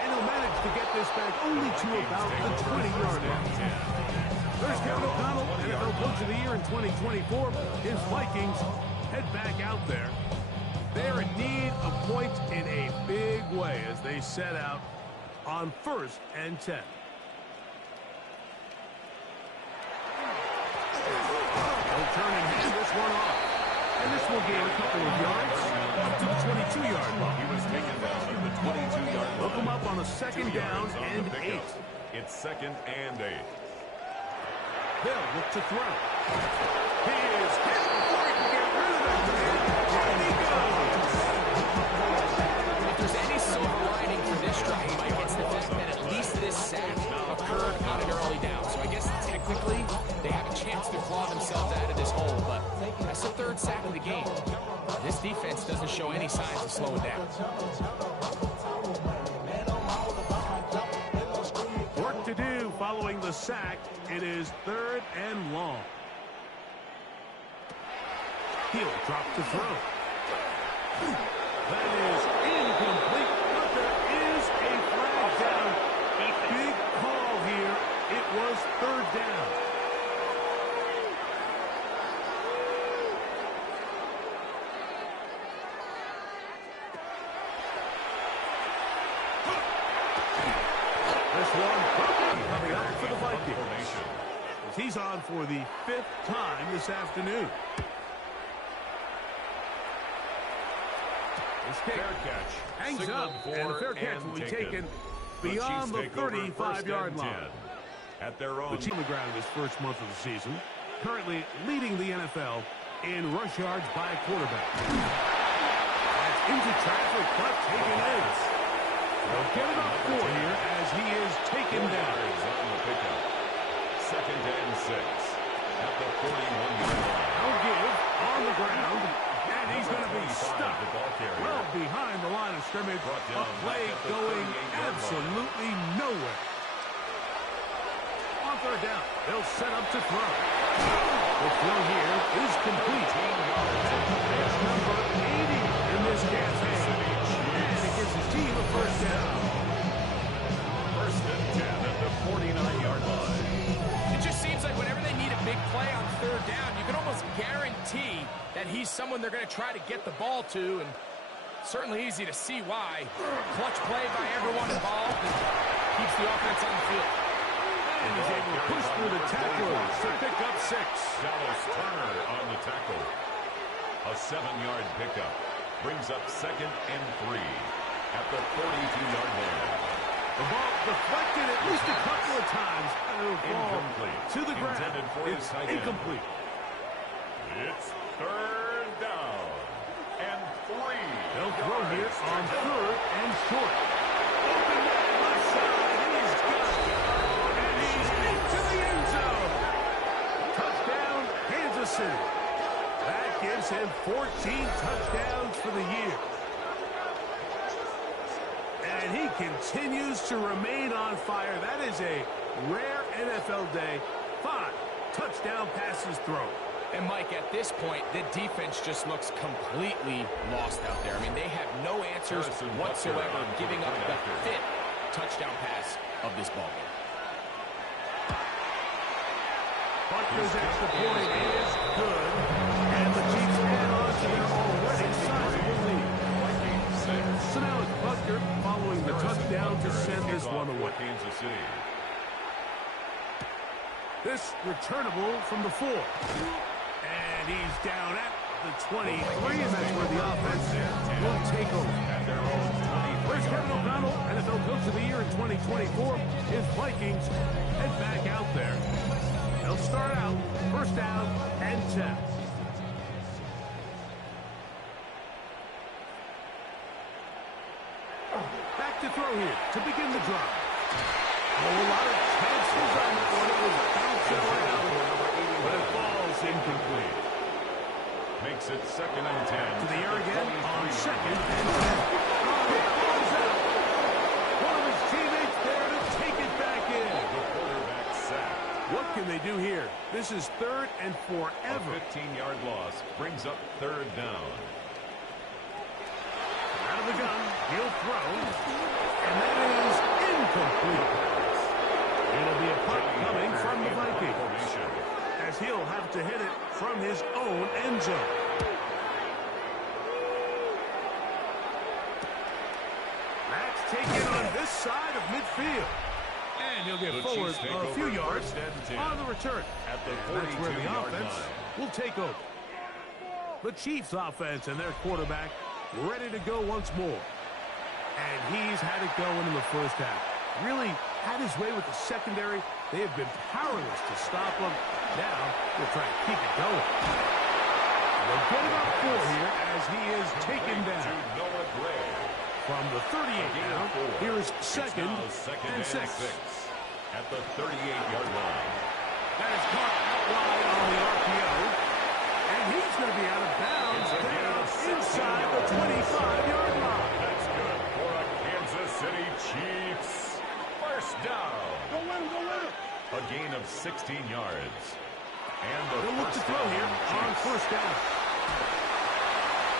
he'll manage to get this back only to about the 20-yard line. There's Kevin O'Connell, NFL Coach of the Year in 2024. His Vikings head back out there. They're in need of points in a big way as they set out on 1st and 10. They'll turn and hand this one off. And this will gain a couple of yards up to the 22-yard line. He was taken down at the 22-yard line. Look him up on a second down and 8. It's second and 8. They'll look to throw. He is hit before he can get rid of that. And he goes. If there's any silver lining for this drive, Mike, it's the fact that at least this sack occurred on an early down. So I guess technically they have a chance to claw themselves out of this hole, but that's the 3rd sack of the game. This defense doesn't show any signs of slowing down. Work to do following the sack. It is 3rd and long. He'll drop to throw. That is incomplete, but there is a flag down. Big call here. It was 3rd down. This one coming up for the Vikings. He's on for the 5th time this afternoon. Fair catch. Hangs up, and the fair catch will be taken beyond the 35-yard line. At their own. The team on the ground this first month of the season, currently leading the NFL in rush yards by a quarterback. That's into traffic, but taken in. They'll get it up 4 here as he is taken down. On the pickup. Second and 6 at the 41-yard line. No give on the ground, and he's going to be stuck well behind the line of scrimmage. A play going absolutely nowhere. On 3rd down, they'll set up to throw. The throw here is complete. It's number 80 in this campaign. And it gives his team a 1st down. 1st and 10 at the 49-yard line. It just seems like whenever they need a big play on 3rd down, you can almost guarantee that he's someone they're going to try to get the ball to, and certainly easy to see why. Clutch play by everyone involved and keeps the offense on the field. And he's able to push through the tacklers to pick up 6. Dallas Turner on the tackle. A 7-yard pickup. Brings up second and 3 at the 42-yard line. The ball deflected at least a couple of times. And it'll fall Incomplete. to the ground. Intended for It's his tight end. incomplete. It's 3rd down and 3. They'll throw here on 3rd and short. Open man left side. He's got it. And he's into the end zone. Touchdown, Kansas City. That gives him 14 touchdowns for the year. And he continues to remain on fire. That is a rare NFL day. 5 touchdown passes thrown. And, Mike, at this point, the defense just looks completely lost out there. I mean, they have no answers whatsoever, giving up the 5th touchdown pass of this ballgame. Butker's extra point is good. And the Chiefs add on to their already sizable lead. So now it's Butker following the touchdown to send this one away. Kansas City. This returnable from the 4. And he's down at the 23, and that's where the offense will take over. Where's Kevin O'Connell, NFL Coach of the Year in 2024? His Vikings head back out there. They'll start out first down and 10. Back to throw here to begin the drive. A whole lot of chances on that one. It was bouncing around, but it falls incomplete. Makes it second and 10. To the air again on second and 10. Oh, it falls out. One of his teammates there to take it back in. The quarterback sacked. What can they do here? This is third and forever. A 15-yard loss brings up third down. Out of the gun, he'll throw. And that is incomplete. It'll be a punt coming from the Vikings, as he'll have to hit it from his own end zone. That's taken on this side of midfield. And he'll get forward a few yards on the return. At the That's where the 42-yard offense line. will take over. The Chiefs offense and their quarterback ready to go once more. And he's had it going in the first half. Really had his way with the secondary. They have been powerless to stop him. Now they'll try to keep it going. They'll get about 4 here as he is taken down. From the 38 now, here is second and 6. At the 38-yard line. That is caught out wide on the RPO. And he's going to be out of bounds down inside the 25-yard line. That's good for a Kansas City Chiefs. First down. Go win, go win. A gain of 16 yards. And the He'll look to first throw down here on Chiefs. first down.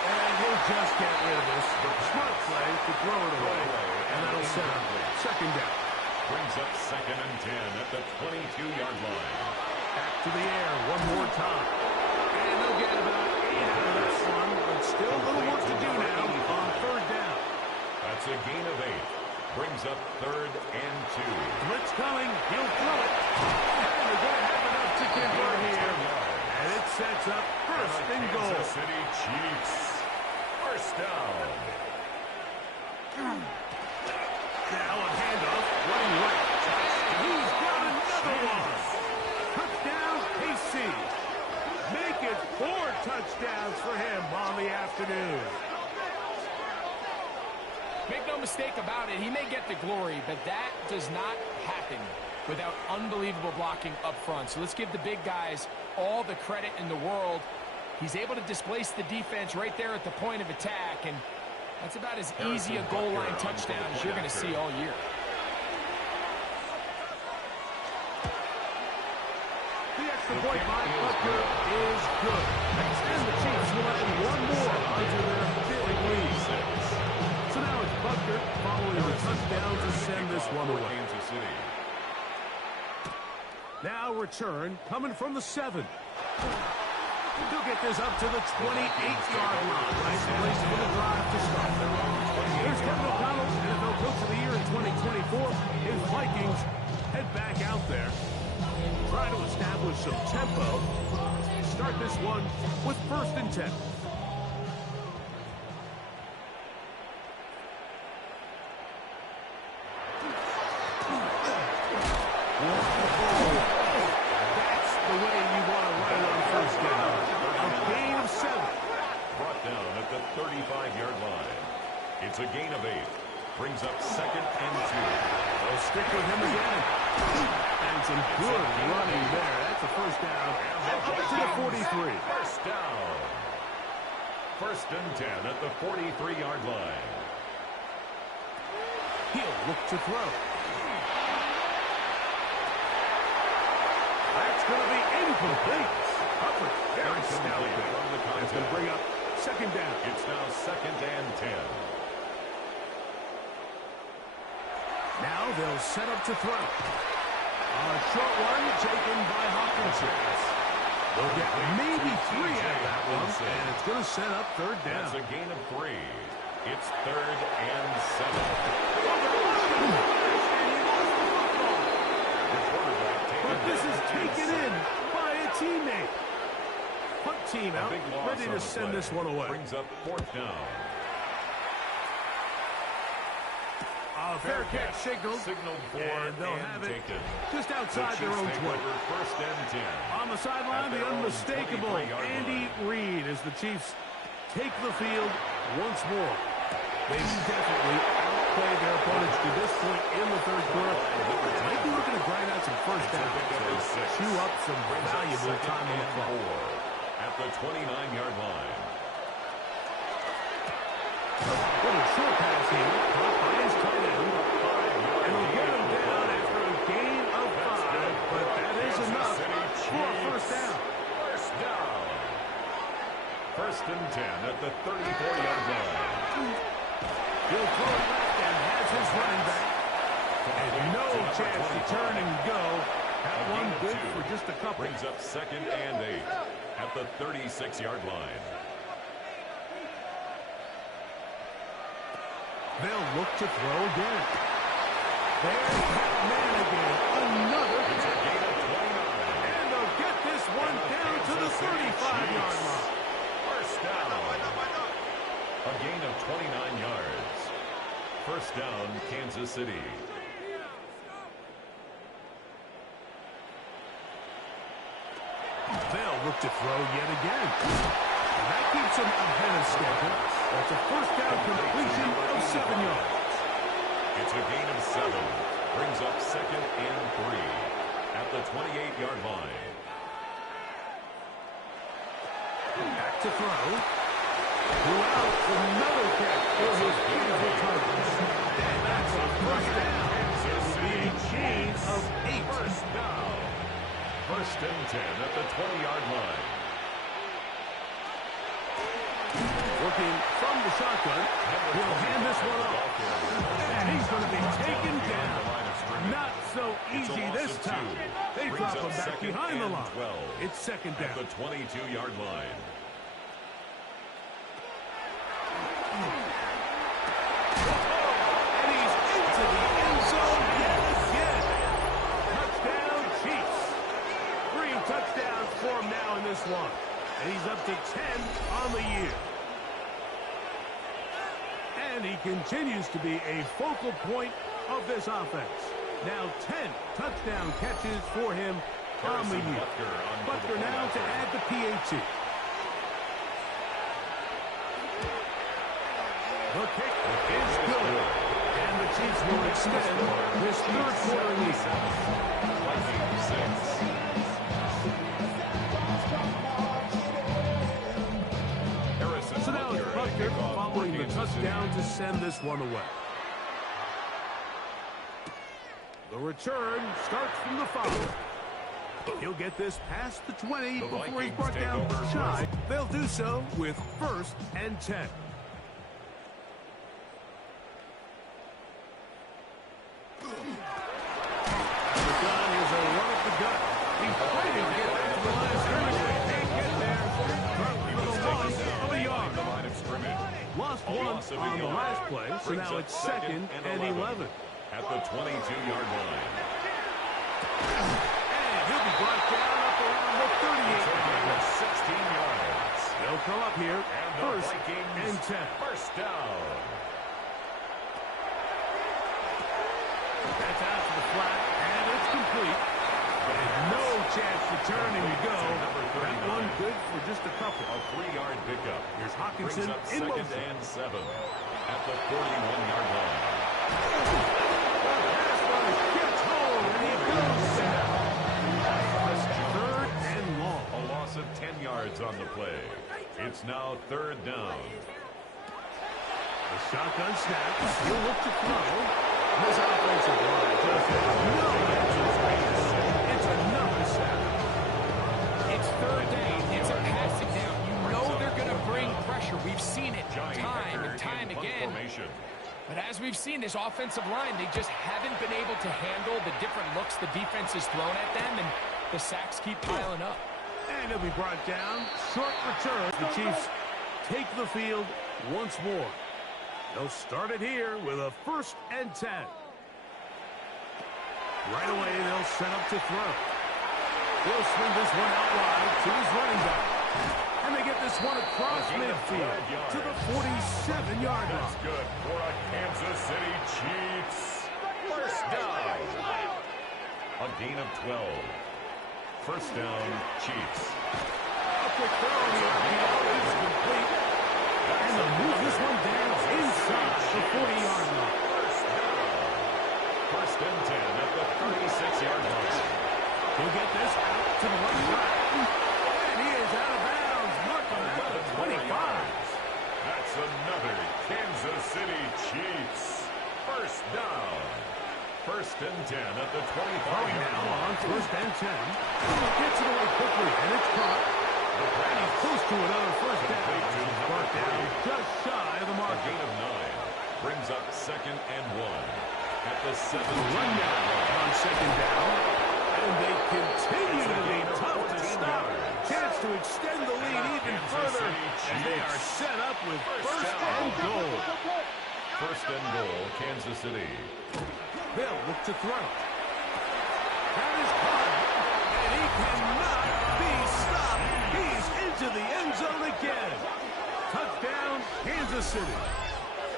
And he'll just get rid of this. Smart play to throw it away. And that'll set up second down. Brings up second and 10 at the 22-yard line. Back to the air one more time. And they'll get about 8 out of this one. But still a little work to do now on third down. That's a gain of 8. Brings up third and 2. Blitz coming. He'll throw it. And they're going to have enough to convert here. And it sets up first and goal. Kansas City Chiefs. First down. Now a handoff, running right. And he's got another one. Touchdown, KC. Make it 4 touchdowns for him on the afternoon. Make no mistake about it, he may get the glory, but that does not happen without unbelievable blocking up front. So let's give the big guys all the credit in the world. He's able to displace the defense right there at the point of attack, and that's about as easy a goal line touchdown as you're going to see all year. The extra point by Butker is good. And the Chiefs will add one more onto their big lead. So now it's Butker following the touchdown to send this one away. Kansas City. Now return coming from the 7. He'll get this up to the 28-yard line. Nice place for the drive to start. Here's Kevin O'Connell, NFL Coach of the Year in 2024. His Vikings head back out there. Try to establish some tempo. Start this one with first and 10. That's the way you want to run it on first down. A gain of 7. Brought down at the 35-yard line. It's a gain of 8. Brings up second and 2. They'll stick with him again. And some good running there. That's a first down. Up to the 43. First down. First and 10 at the 43-yard line. He'll look to throw. That's going to be incomplete. Upper, very stout there. That's going to bring up second down. It's now second and 10. Now they'll set up to throw. A short one taken by Hawkinson. They'll get maybe 3 out of that one, and it's going to set up third down. That's a gain of 3. It's 3rd and 7. But this is taken in by a teammate. Punt team out, ready to send this one away. Brings up 4th down. A fair catch signaled for and they'll have it taken. just outside their own 20. 1st and 10. On the sideline, the unmistakable Andy Reid as the Chiefs take the field once more. They definitely outplay their opponents to this point in the third quarter. Might be looking to grind out some first down. Chew up some valuable time on the clock. At the 29-yard line. Little short pass here, caught by his tight end. And he'll get him down after a gain of 5, but that is enough for a first down. First down. 1st and 10 at the 34-yard line. He'll throw it left and has his running back. And no chance to turn and go. That one good for just a couple. Brings up 2nd and 8 at the 36-yard line. They'll look to throw again. There's that man again. Another catch. And they'll get this one down to the 35-yard line. First down. A gain of 29 yards. First down, Kansas City. They'll look to throw yet again. And that keeps them ahead of schedule. That's a first down completion of 7 yards. It's a gain of 7. Brings up 2nd and 3 at the 28-yard line. Back to throw. Throughout another catch for his beautiful targets. And that's a first down. It will be a chain of 8. First down. 1st and 10 at the 20-yard line. Working from the shotgun. He'll hand this one off. And he's going to be taken down. Not so easy this time. They drop him back behind the line. It's 2nd down. At the 22-yard line. And he's into the end zone yet again. Touchdown, Chiefs. 3 touchdowns for him now in this one. And he's up to 10 on the year. And he continues to be a focal point of this offense. Now 10 touchdown catches for him on the year. Butker now to add the PAT. The kick is good. And the Chiefs will extend this third quarter lead. Vikings 6. So now it's Butker following the touchdown to send this one away. The return starts from the 5. He'll get this past the 20 before he's brought down shy. They'll do so with 1st and 10. The gun is a run up the gut. He's fighting to get back to the line of scrimmage. Can't get there. For the loss of a yard. The line of scrimmage. Lost one on the last play, so now it's 2nd and 11. At the 22-yard line. And he'll be brought down up around the 38. 16 yards. They'll come up here, And the 1st Vikings, and 10. First down. That's out to the flat, and it's complete. And no chance to turn and go. That one good for just a couple. A 3-yard pickup. Here's Hawkinson Brings up in 2nd motion. and 7 at the 41-yard line. Pass rush gets home, and he goes down. 3rd and long. A loss of 10 yards on the play. It's now 3rd down. The shotgun snap. He'll look to throw. This offensive line just has no answers. It's another snap. It's 3rd down. It's a passing down. You know they're going to bring pressure. We've seen it time and time again. Formation. But as we've seen, this offensive line, they just haven't been able to handle the different looks the defense has thrown at them, and the sacks keep piling up. And he'll be brought down. Short return. The Chiefs take the field once more. They'll start it here with a 1st and 10. Right away, they'll set up to throw. He'll swing this one out wide to his running back. And they get this one across midfield to the 47-yard line. That's good for a Kansas City Chiefs. 1st down. A gain of 12. 1st down, Chiefs. A quick throw on the RPO is complete. And they'll move this one down inside the 40-yard line. 1st and 10 at the 36-yard line. He'll get this out to the right side. And he is out of bounds. Mark him at the 25. That's another Kansas City Chiefs. 1st down. 1st and 10 at the 25. Now on 1st and 10. Gets it away quickly, and it's caught. And he's close to another 1st down. He's brought down just shy of the mark. A gain of 9 brings up 2nd and 1 at the 7th. Run down on 2nd down. And they continue to be tough to stop. Chance to extend the lead even further. And they are set up with 1st and goal. 1st and goal, Kansas City. They'll look to throw. That is caught. And he cannot be stopped. He's into the end zone again. Touchdown, Kansas City.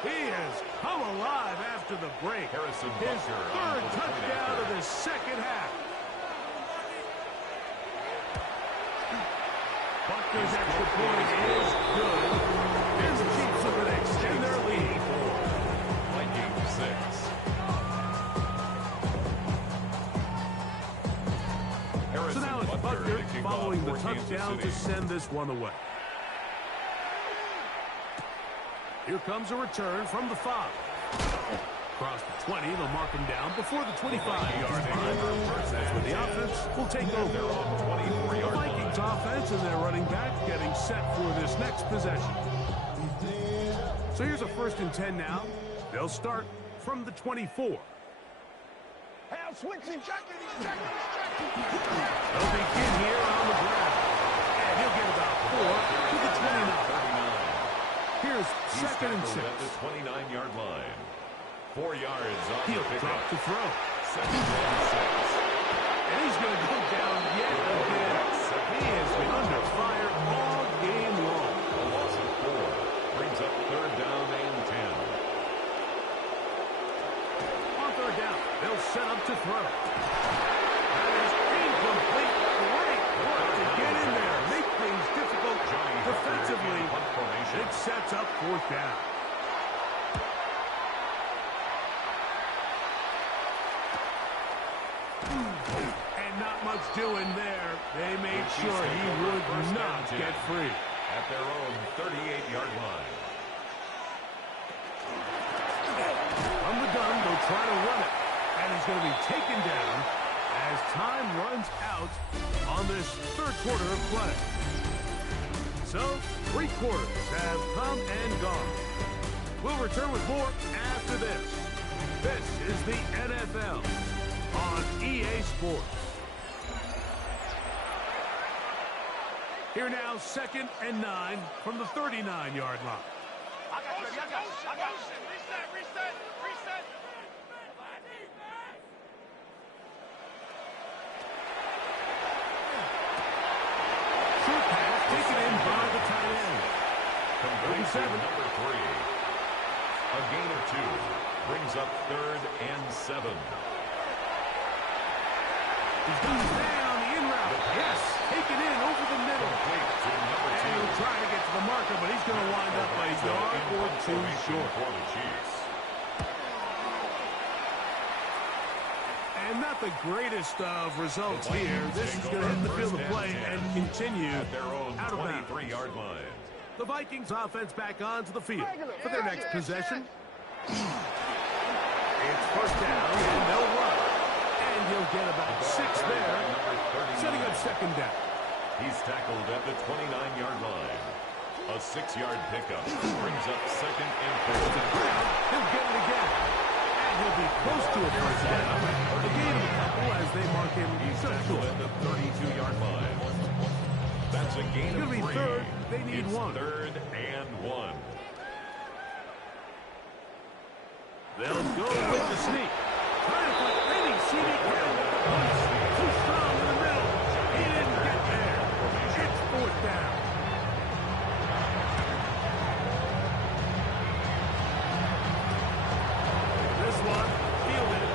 He has come alive after the break. Harrison His Butker 3rd touchdown of the 2nd half. Butker's extra point is good. And the Chiefs are going to extend their lead. Vikings 6. So now it's Butker following the touchdown to send this one away. Here comes a return from the 5. Across the 20, they'll mark him down before the 25-yard line. That's where the offense will take over. The Vikings offense and their running back getting set for this next possession. So here's a 1st and 10 now. They'll start from the 24. They'll begin here on the ground. And he'll get about 4 to the 29. Here's 2nd and 6. At the 29-yard line. 4 yards on He'll the drop pickup. to throw. 2nd and 6. And he's going to go down yet again. He has been under fire all game long. A loss of 4 brings up 3rd down and 10. On 3rd down, they'll set up to throw. That is incomplete. Great work to get in there. Make things difficult defensively. It sets up 4th down. And not much doing there. They made sure he would not get free. At their own 38-yard line. From the gun, they'll try to run it. And he's going to be taken down as time runs out on this 3rd quarter of play. So, 3 quarters have come and gone. We'll return with more after this. This is the NFL on EA Sports. Here now, 2nd and 9 from the 39-yard line. Short pass taken in by the tight end. Completion number 3. A gain of 2 brings up 3rd and 7. He's going down the in route. Yes, taken in over the middle. Complete to number 2. And he'll try to get to the marker, but he's going to wind up a yard or 2 short. For the Chiefs. And not the greatest of results here. This is going to hit the field of play and continue At their own out of bounds. 23-yard line. The Vikings offense back onto the field for their next possession. It's 1st down, and they'll run. And he'll get about 6 there, setting up 2nd down. He's tackled at the 29-yard line. A A 6-yard pickup brings up second and 4. He'll get it again. And he'll be close to a first down. A gain of a couple as they mark him so short. At the 32-yard line. That's a gain of 3. Third. They need it's one. 3rd and 1. They'll go with the sneak. Trying to put any CD can. Too strong in the middle. He didn't get there. It's 4th down. This one fielded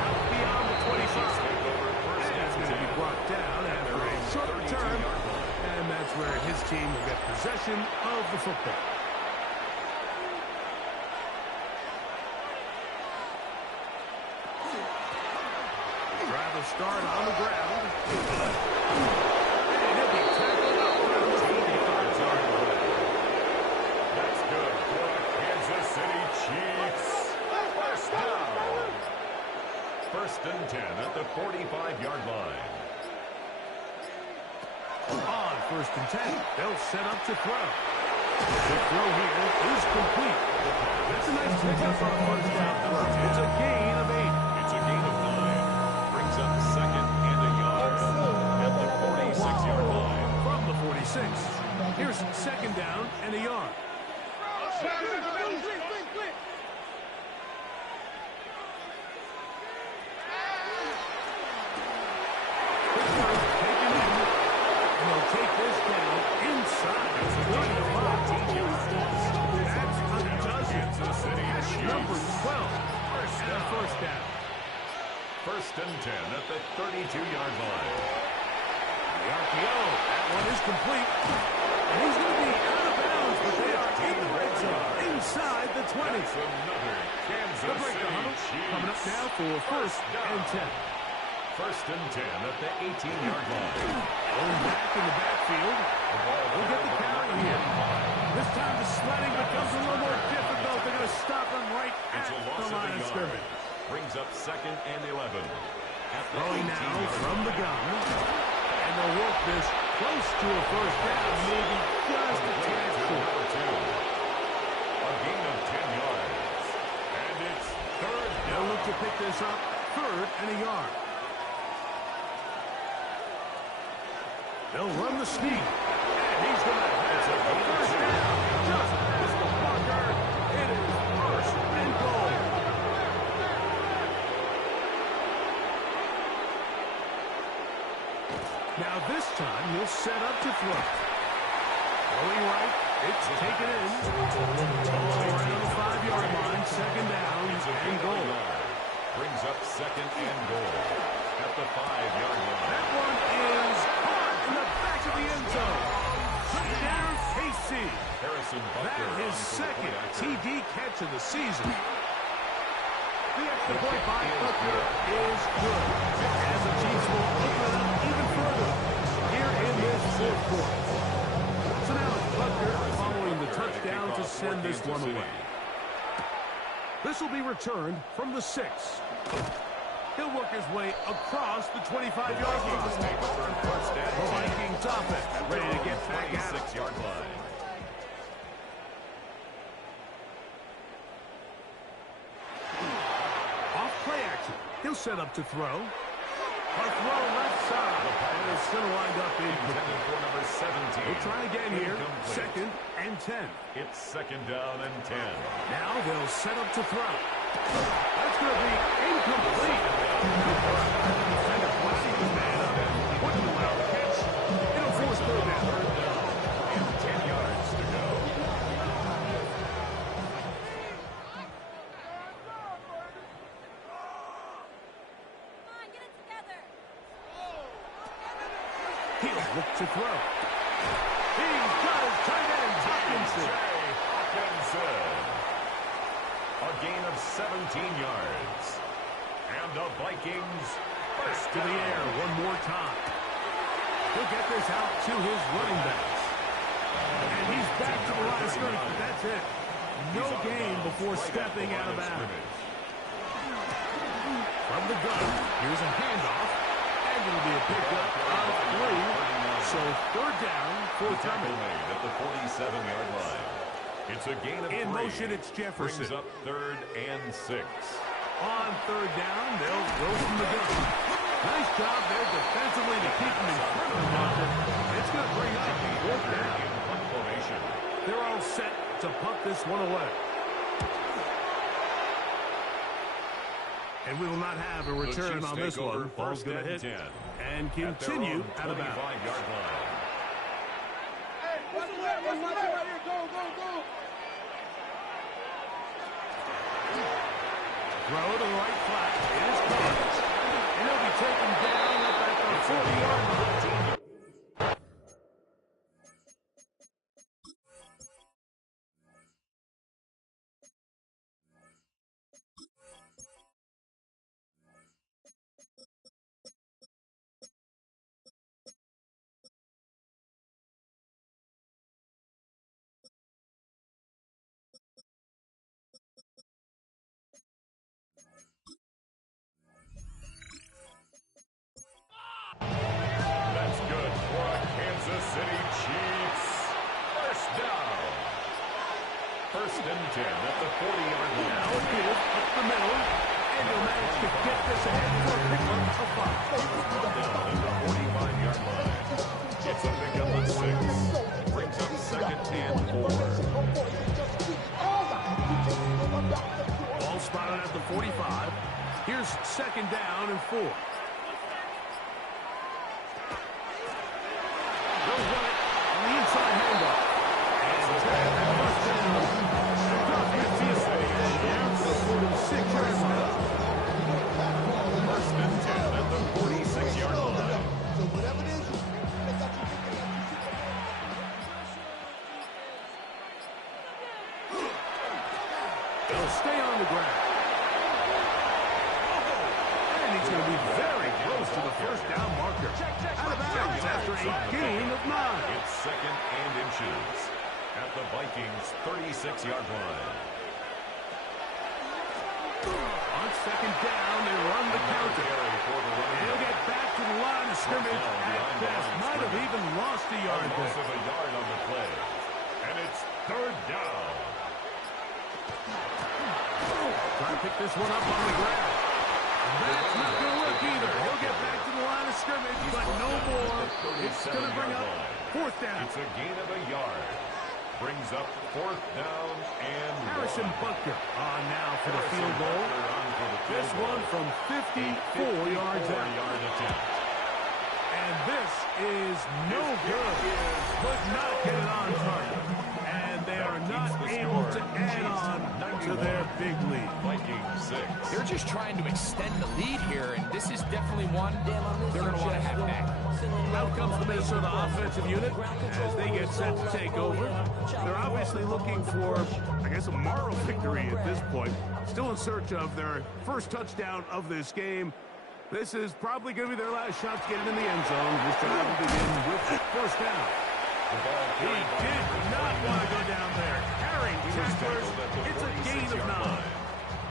out beyond the 25. And it's going to be brought down after a short return. And that's where his team will get possession of the football. Start on the ground. And he'll be tackled up around the 40 yards away. That's good for the Kansas City Chiefs. First down. 1st and 10 at the 45-yard line. On 1st and 10, they'll set up to throw. The throw here is complete. That's a nice pickup on 1st down. It's a gain of 8. It's a gain of 9. Up 2nd and a yard at the 46-yard line. From the 46. Here's 2nd down and a yard. Taken in, and they'll take this down inside the 25. That's a dozen. That's number 12. And a 1st down. 1st and 10 at the 32-yard line. The RPO, that one is complete. And he's going to be out of bounds, but they are in the red zone, inside the 20. That's another Kansas City Chiefs. Coming up now for 1st and 10. 1st and 10 at the 18-yard line. Going back in the backfield. We'll get the carry here. This time the sledding becomes a little more difficult. They're going to stop him right at the line of scrimmage. Brings up 2nd and 11. Throwing now from the gun. And they'll work this close to a 1st down, maybe just a tad short. A gain of 10 yards. And it's 3rd down. They'll look to pick this up 3rd and a yard. They'll run the sneak. And he's going to have a 1st down. Just as the Parker. It is 1st and goal. Now this time, he'll set up to throw. Going right, it's taken in. All around the 5-yard line, 2nd down and goal. Brings up 2nd and goal at the 5-yard line. That one is caught in the back of the end zone. Touchdown, KC. Harrison Butker. That his 2nd TD catch of the season. The extra point by Butker is good. As the Chiefs will open it up even further here in this 4th quarter. So now it's Butker following the touchdown to send this one away. This will be returned from the 6. He'll work his way across the 25-yard line. The Vikings offense ready to get back at it. 26-yard line. Play action. He'll set up to throw. A throw left side. And it's going to wind up Intended for number 17. We'll try again here. Incomplete. 2nd and 10. It's 2nd down and 10. Now they'll set up to throw. That's going to be incomplete. Defender flexing his man up. Wouldn't allow the catch. It'll force 3rd down. And 10 yards to go. He'll look to throw. He's got his tight end, Hopkinson. A gain of 17 yards. And the Vikings First to the air one more time. He'll get this out to his running backs. And he's back to the line of scrimmage, but that's it. No gain before stepping out of bounds. From the gun, here's a handoff. And it'll be a pickup of 3. So third down, fourth Tackle coming. made at the 47-yard line. It's a gain of 3. In motion, it's Jefferson. Brings up 3rd and 6. On third down, they'll go from the gun. Nice job there defensively to keep them in front of the marker. It's going to bring up fourth down. In punt formation. They're all set to punt this one away. And we will not have a return on this one. Ball's going to hit 10. and continue out of bounds. 25-yard line. Throw to the right flat. It is caught. And he'll be taken down up at the 40-yard line. That's good for a Kansas City Chiefs. First down. 1st and 10 at the 40-yard line. Now it is up the middle. And he'll manage to get this ahead for a pickup of 5. Down at the 45-yard line. It's a pickup of 6. Brings up 2nd and 4. Ball spotted at the 45. Here's 2nd down and 4. They'll run it on the inside handoff. And it's back at first down. Across midfield. Down to the 46-yard line. 1st and 10 at the 46-yard line. They'll stay on the ground. And he's going to be very close to the first down marker. Out of bounds after a gain of 9. It's 2nd and inches at the Vikings 36-yard line. On 2nd down, they run the counter. He'll get back to the line of scrimmage at best. Might have even lost a yard Loss there. of a yard on the play. And it's 3rd down. Trying to pick this one up on the ground. That's not going to work either. He'll get back to the line of scrimmage, but no more. It's going to bring up 4th down. It's a gain of a yard. Brings up 4th down and Harrison 1. Butker on now for the field goal. This one from 54 yards out. Attempt. And this is no good. Could not get it on target. And they are not able to add on to their big lead. Vikings 6. They're just trying to extend the lead here, and this is definitely one they're going to want to have back. Out comes the Minnesota offensive unit as they get set to take over. They're obviously looking for, I guess, a moral victory at this point. Still in search of their first touchdown of this game. This is probably going to be their last shot to get it in the end zone. This drive will begin with first down. He did not want to go down there. Carrying tacklers. It's a gain of 9.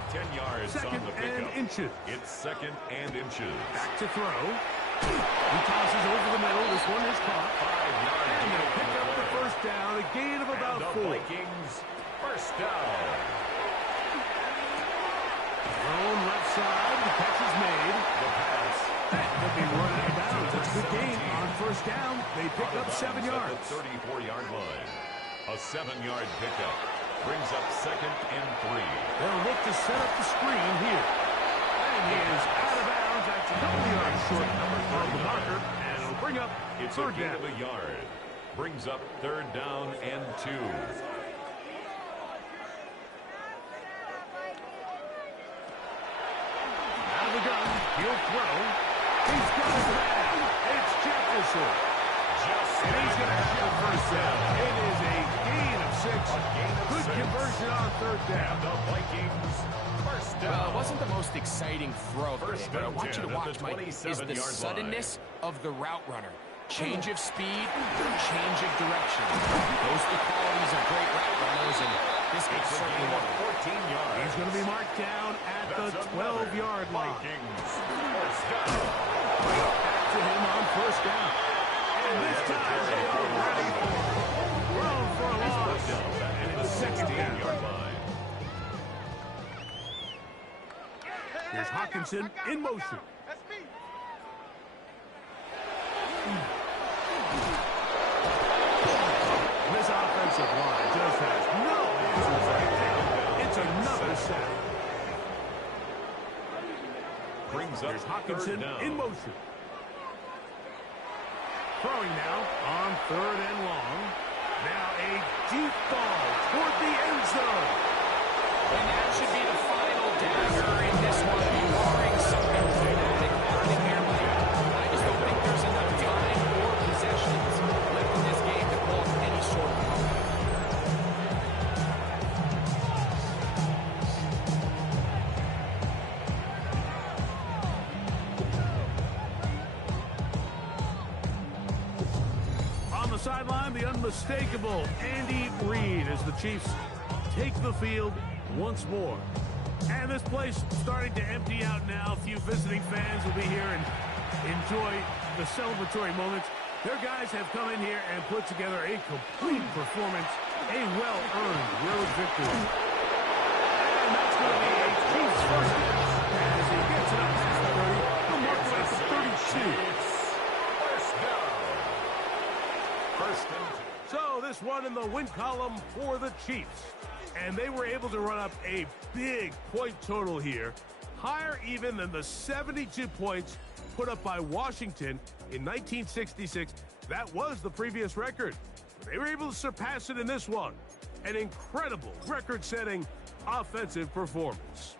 10 yards 2nd on the and pickup. inches. It's 2nd and inches. Back to throw. He tosses over the middle. This one is caught. 5 yards. And they'll pick up the first down. A gain of about the 4. Vikings first down. Thrown left side. The catch is made. The pass. They'll be run out of bounds. It's a good gain on first down. They pick up 7 yards. At the 34-yard line. A 7-yard pickup. Brings up 2nd and 3. They'll look to set up the screen here. And he is out of bounds. That's a couple of yards short of the marker. And it'll bring up It's third a gain down. of a yard. Brings up 3rd down and 2. Out of the gun. He'll throw. He's got it back. It's Jefferson. And he's going to have the first down. It is a gain of 6. Good conversion on third down. The Vikings first down. Well, it wasn't the most exciting throw of the day, but I want you to 10 at watch, the Mike, is the 27-yard suddenness of the route runner. Change of speed, change of direction. Those are the qualities of great route runners, and this is It's a certainly gain of one. 14 yards. He's going to be marked down at the That's 12-yard line. Vikings first down. Back to him on first down. And this time Here's Hawkinson in motion. This offensive line just has no answers right now. It's another sack. Brings up Here's Hawkinson down. in motion. Throwing now on 3rd and long. Now a deep ball toward the end zone. And that should be the final dagger in this one, barring something dramatic happening here, Mike. I just don't think there's enough time or possessions left in this game to call it any sort of comeback. On the sideline, the unmistakable Andy Reid as the Chiefs take the field once more. And this place starting to empty out now. A few visiting fans will be here and enjoy the celebratory moments. Their guys have come in here and put together a complete performance, a well-earned road victory. And that's going to be a Chiefs first as he gets it up past the 30. The mark at the 32. First down. First and 2. So this one in the win column for the Chiefs. And they were able to run up a big point total here, higher even than the 72 points put up by Washington in 1966. That was the previous record. They were able to surpass it in this one. An incredible record-setting offensive performance.